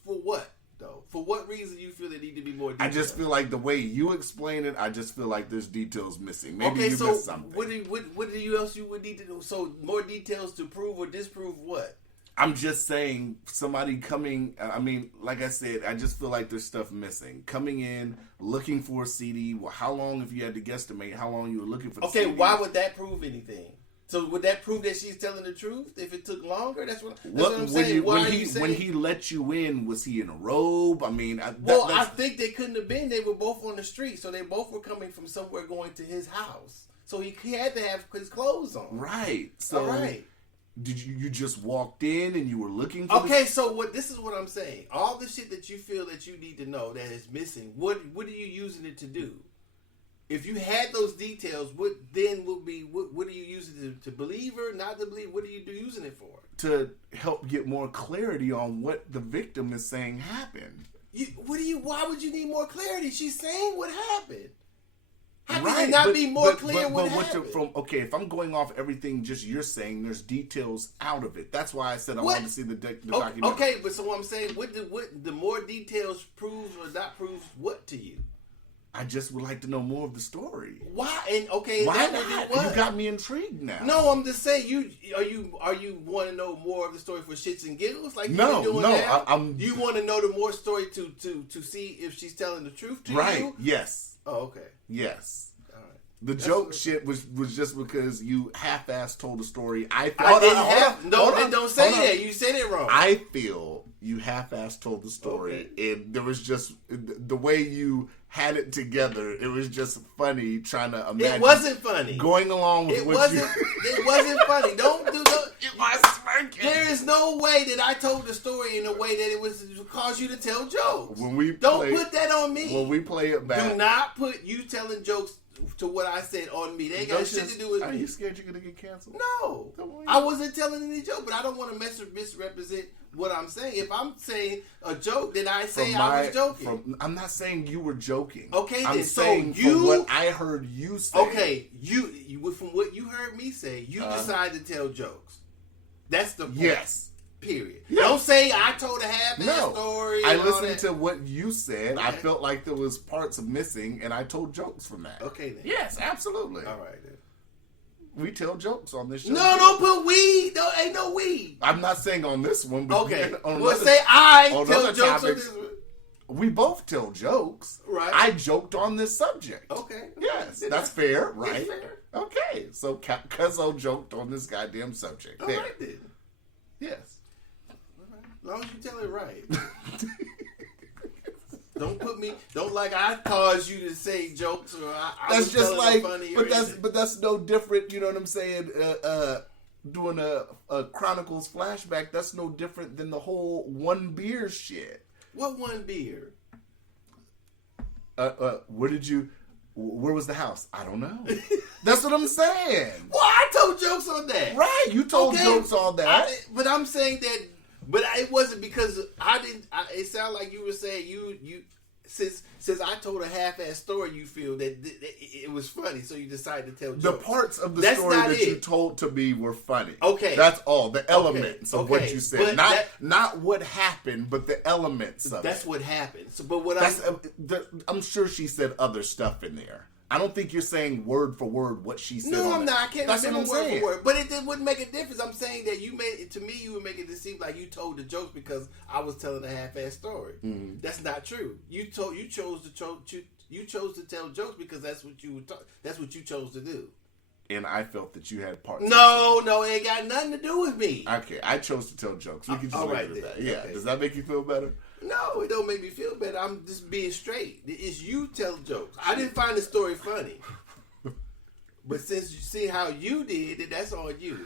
for what? though? For what reason you feel there need to be more details? I just feel like the way you explain it, I just feel like there's details missing. Maybe you missed something. What else you would need to do? So more details to prove or disprove what? I'm just saying, somebody coming, I mean, like I said, I just feel like there's stuff missing. Coming in, looking for a CD. Well, how long, if you had to guesstimate, how long you were looking for the CD? Okay, why would that prove anything? So would that prove that she's telling the truth? If it took longer, that's what I'm saying. When he let you in, was he in a robe? I mean, I think they couldn't have been. They were both on the street, so they both were coming from somewhere going to his house. So he had to have his clothes on. Right. So, all right. Did you just walked in and you were looking for? Okay, so this is what I'm saying. All the shit that you feel that you need to know that is missing. What are you using it to do? If you had those details, what are you using it to believe her, not to believe? What are you using it for? To help get more clarity on what the victim is saying happened. Why would you need more clarity? She's saying what happened. How can it not be more clear what happened? If I'm going off everything just you're saying, there's details out of it. That's why I said I wanted to see the documentary. Okay, but so what I'm saying, what the more details proves or not proves what to you? I just would like to know more of the story. Why? Why not? You got me intrigued now. No, I'm just saying. You want to know more of the story for shits and giggles? Like no, you've been doing no. now? You want to know the more story to see if she's telling the truth to you? Right. Yes. Oh, okay. Yes. All right. The joke shit was just because you half-assed told the story. Don't say that. You said it wrong. I feel you half-assed told the story, and there was just the way you had it together. It was just funny trying to imagine. It wasn't funny. Going along with what you. It wasn't funny. Don't. It was smirking. There is no way that I told the story in a way that it was to cause you to tell jokes. Don't put that on me. When we play it back, do not put you telling jokes to what I said on me. They ain't got shit to do with me. Are you scared you're gonna get canceled? No, I wasn't telling any joke, but I don't want to misrepresent what I'm saying. If I'm saying a joke, then I say I was joking. I'm not saying you were joking. Okay, I'm then saying from what I heard you say. Okay, you from what you heard me say, you decided to tell jokes. That's the point. Yes. Period. Yes. Don't say I told a half-ass story. I listened to what you said. Okay. I felt like there was parts missing, and I told jokes from that. Okay, then. Yes, absolutely. All right, then. We tell jokes on this show. No, don't put we. No, ain't no we. I'm not saying on this one, but okay. Say I tell jokes on this one. We both tell jokes. Right. I joked on this subject. Okay. Yes, that's fair, right? It's fair. Okay, so Cuzzo joked on this goddamn subject. All right, then. Yes. As long as you tell it right. Don't like I caused you to say jokes or I that's was just like, funny but that's no different. You know what I'm saying? Doing a Chronicles flashback, that's no different than the whole one beer shit. What one beer? Where was the house? I don't know. That's what I'm saying. Well, I told jokes on that. Right, you told jokes on that. But I'm saying that. But it wasn't because I didn't. It sounded like you were saying you since I told a half-ass story, you feel that it was funny, so you decided to tell jokes. The parts of the story that you told to me were funny. Okay, that's all. The elements of what you said, not what happened, but the elements of it. That's what happened. So, but what I'm sure she said other stuff in there. I don't think you're saying word for word what she said. No, I'm not. I can't remember word saying. for word. But it wouldn't make a difference. I'm saying that you were making it seem like you told the jokes because I was telling a half-ass story. Mm-hmm. That's not true. You chose to tell jokes because that's what you chose to do. And I felt that you had parts. No, it ain't got nothing to do with me. Okay, I chose to tell jokes. We can just leave it at that. Yeah. Okay. Does that make you feel better? No, it don't make me feel better. I'm just being straight. It's you tell jokes. I didn't find the story funny. But since you see how you did it, that's on you.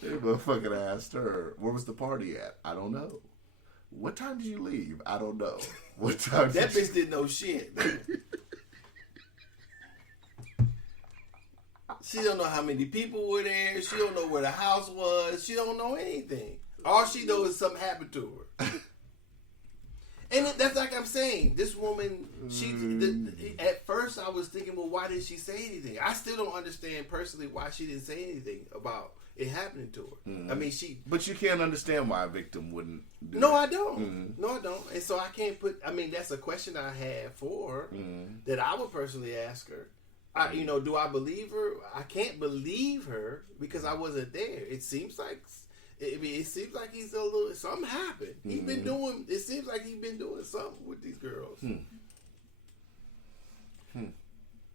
They motherfucking asked her, where was the party at? I don't know. What time did you leave? I don't know. What time that bitch didn't know shit. She don't know how many people were there. She don't know where the house was. She don't know anything. All she knows is something happened to her. And that's like I'm saying. This woman, at first I was thinking, well, why didn't she say anything? I still don't understand personally why she didn't say anything about it happening to her. I mean, But you can't understand why a victim wouldn't do No, that. I don't. No, I don't. And so I can't put... I mean, that's a question I had for her that I would personally ask her. Do I believe her? I can't believe her because I wasn't there. It seems like... it seems like he's a little... Something happened. He's been doing... It seems like he's been doing something with these girls.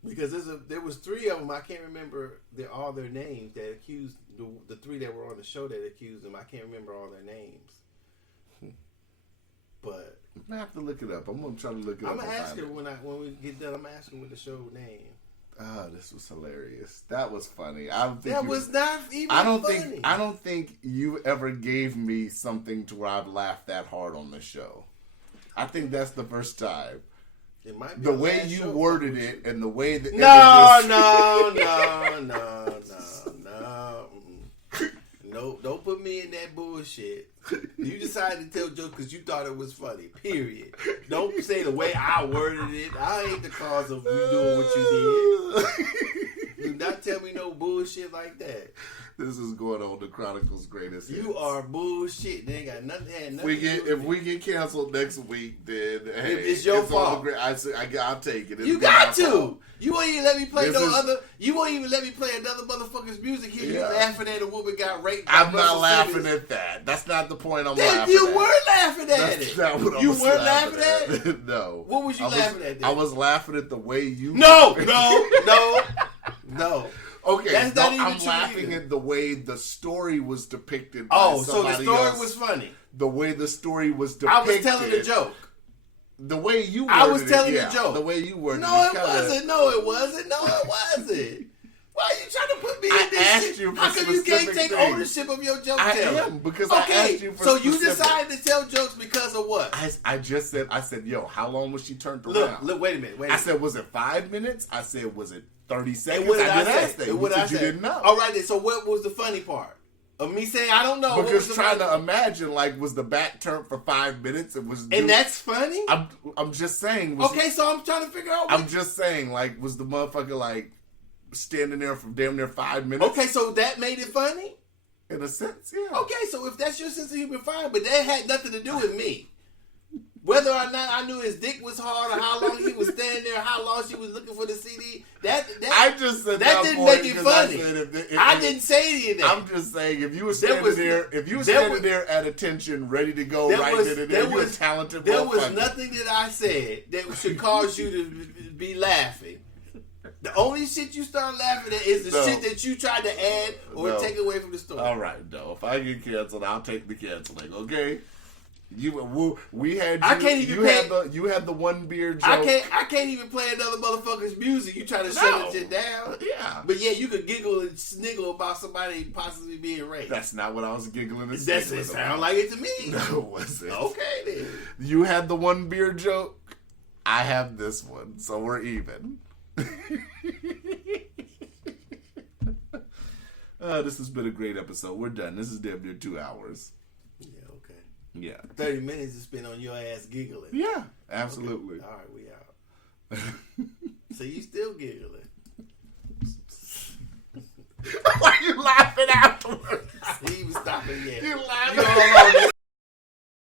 Because there was 3 of them. I can't remember all their names that accused... The 3 that were on the show that accused them. I can't remember all their names. But... I'm going to have to look it up. I'm going to try to look it up. I'm going to ask her when we get done. I'm going to ask her what the show name. Oh, this was hilarious. That was funny. I don't think that was not even funny. I don't think you ever gave me something to where I've laughed that hard on the show. I think that's the first time. It might be the way you worded it and the way that No, don't put me in that bullshit. You decided to tell jokes because you thought it was funny. Period. Don't say the way I worded it. I ain't the cause of you doing what you did. Do not tell me no bullshit like that. This is going on the Chronicles Greatest Hits. You are bullshit. They ain't got nothing. If we get canceled next week, then hey, it's your fault. I'll take it. You got to. Fault. You won't even let me play You won't even let me play another motherfucker's music here. Yeah. You laughing at a woman got raped. I'm not laughing at that. That's not the point. I'm laughing. You were laughing at That's it. Not what you was weren't laughing at it. No. What was you laughing at? Then? I was laughing at the way you. No. Okay, that's not even I'm true laughing either. at the way the story was depicted. So the story was funny. The way the story was depicted. I was telling a joke. The way you worded I was telling a joke. The way you worded it wasn't. No, it wasn't. Why are you trying to put me in this asked shit? You for How come you can't take things. Ownership of your joke telling? I am, because I asked you for so specific. You decided to tell jokes because of what? I said, yo, how long was she turned around? Look, wait a minute. I said, was it 5 minutes? I said, was it 30 seconds? I didn't ask that. You said you didn't know. All right, then. So what was the funny part? Of me saying, I don't know. Because trying to imagine, was the back turned for 5 minutes? And that's funny? I'm just saying. Okay, so I'm trying to figure out. I'm just saying, was the motherfucker, standing there for damn near 5 minutes? Okay, so that made it funny? In a sense, yeah. Okay, so if that's your sense of humor, fine. But that had nothing to do with me. Whether or not I knew his dick was hard or how long he was standing there, how long she was looking for the CD, I just said that didn't make it funny. I didn't say any of that. I'm just saying, if you were standing there at attention, ready to go right then and there, you're a talented There was nothing that I said that should cause you to be laughing. The only shit you start laughing at is the shit that you tried to add or take away from the story. All right, no. If I get canceled, I'll take the canceling. Okay. We had you had the one beer joke. I can't even play another motherfucker's music. You try to shut it shit down. Yeah. But yeah, you could giggle and sniggle about somebody possibly being raped. That's not what I was giggling and sniggling about. It sounded like it to me. No, it wasn't. Okay then. You had the one beer joke. I have this one, so we're even. This has been a great episode. We're done. This is damn near 2 hours. Yeah. 30 minutes to spend on your ass giggling. Yeah, absolutely. Okay. All right, we out. So you still giggling. Why are you laughing afterwards? He was stopping yet. You laughing?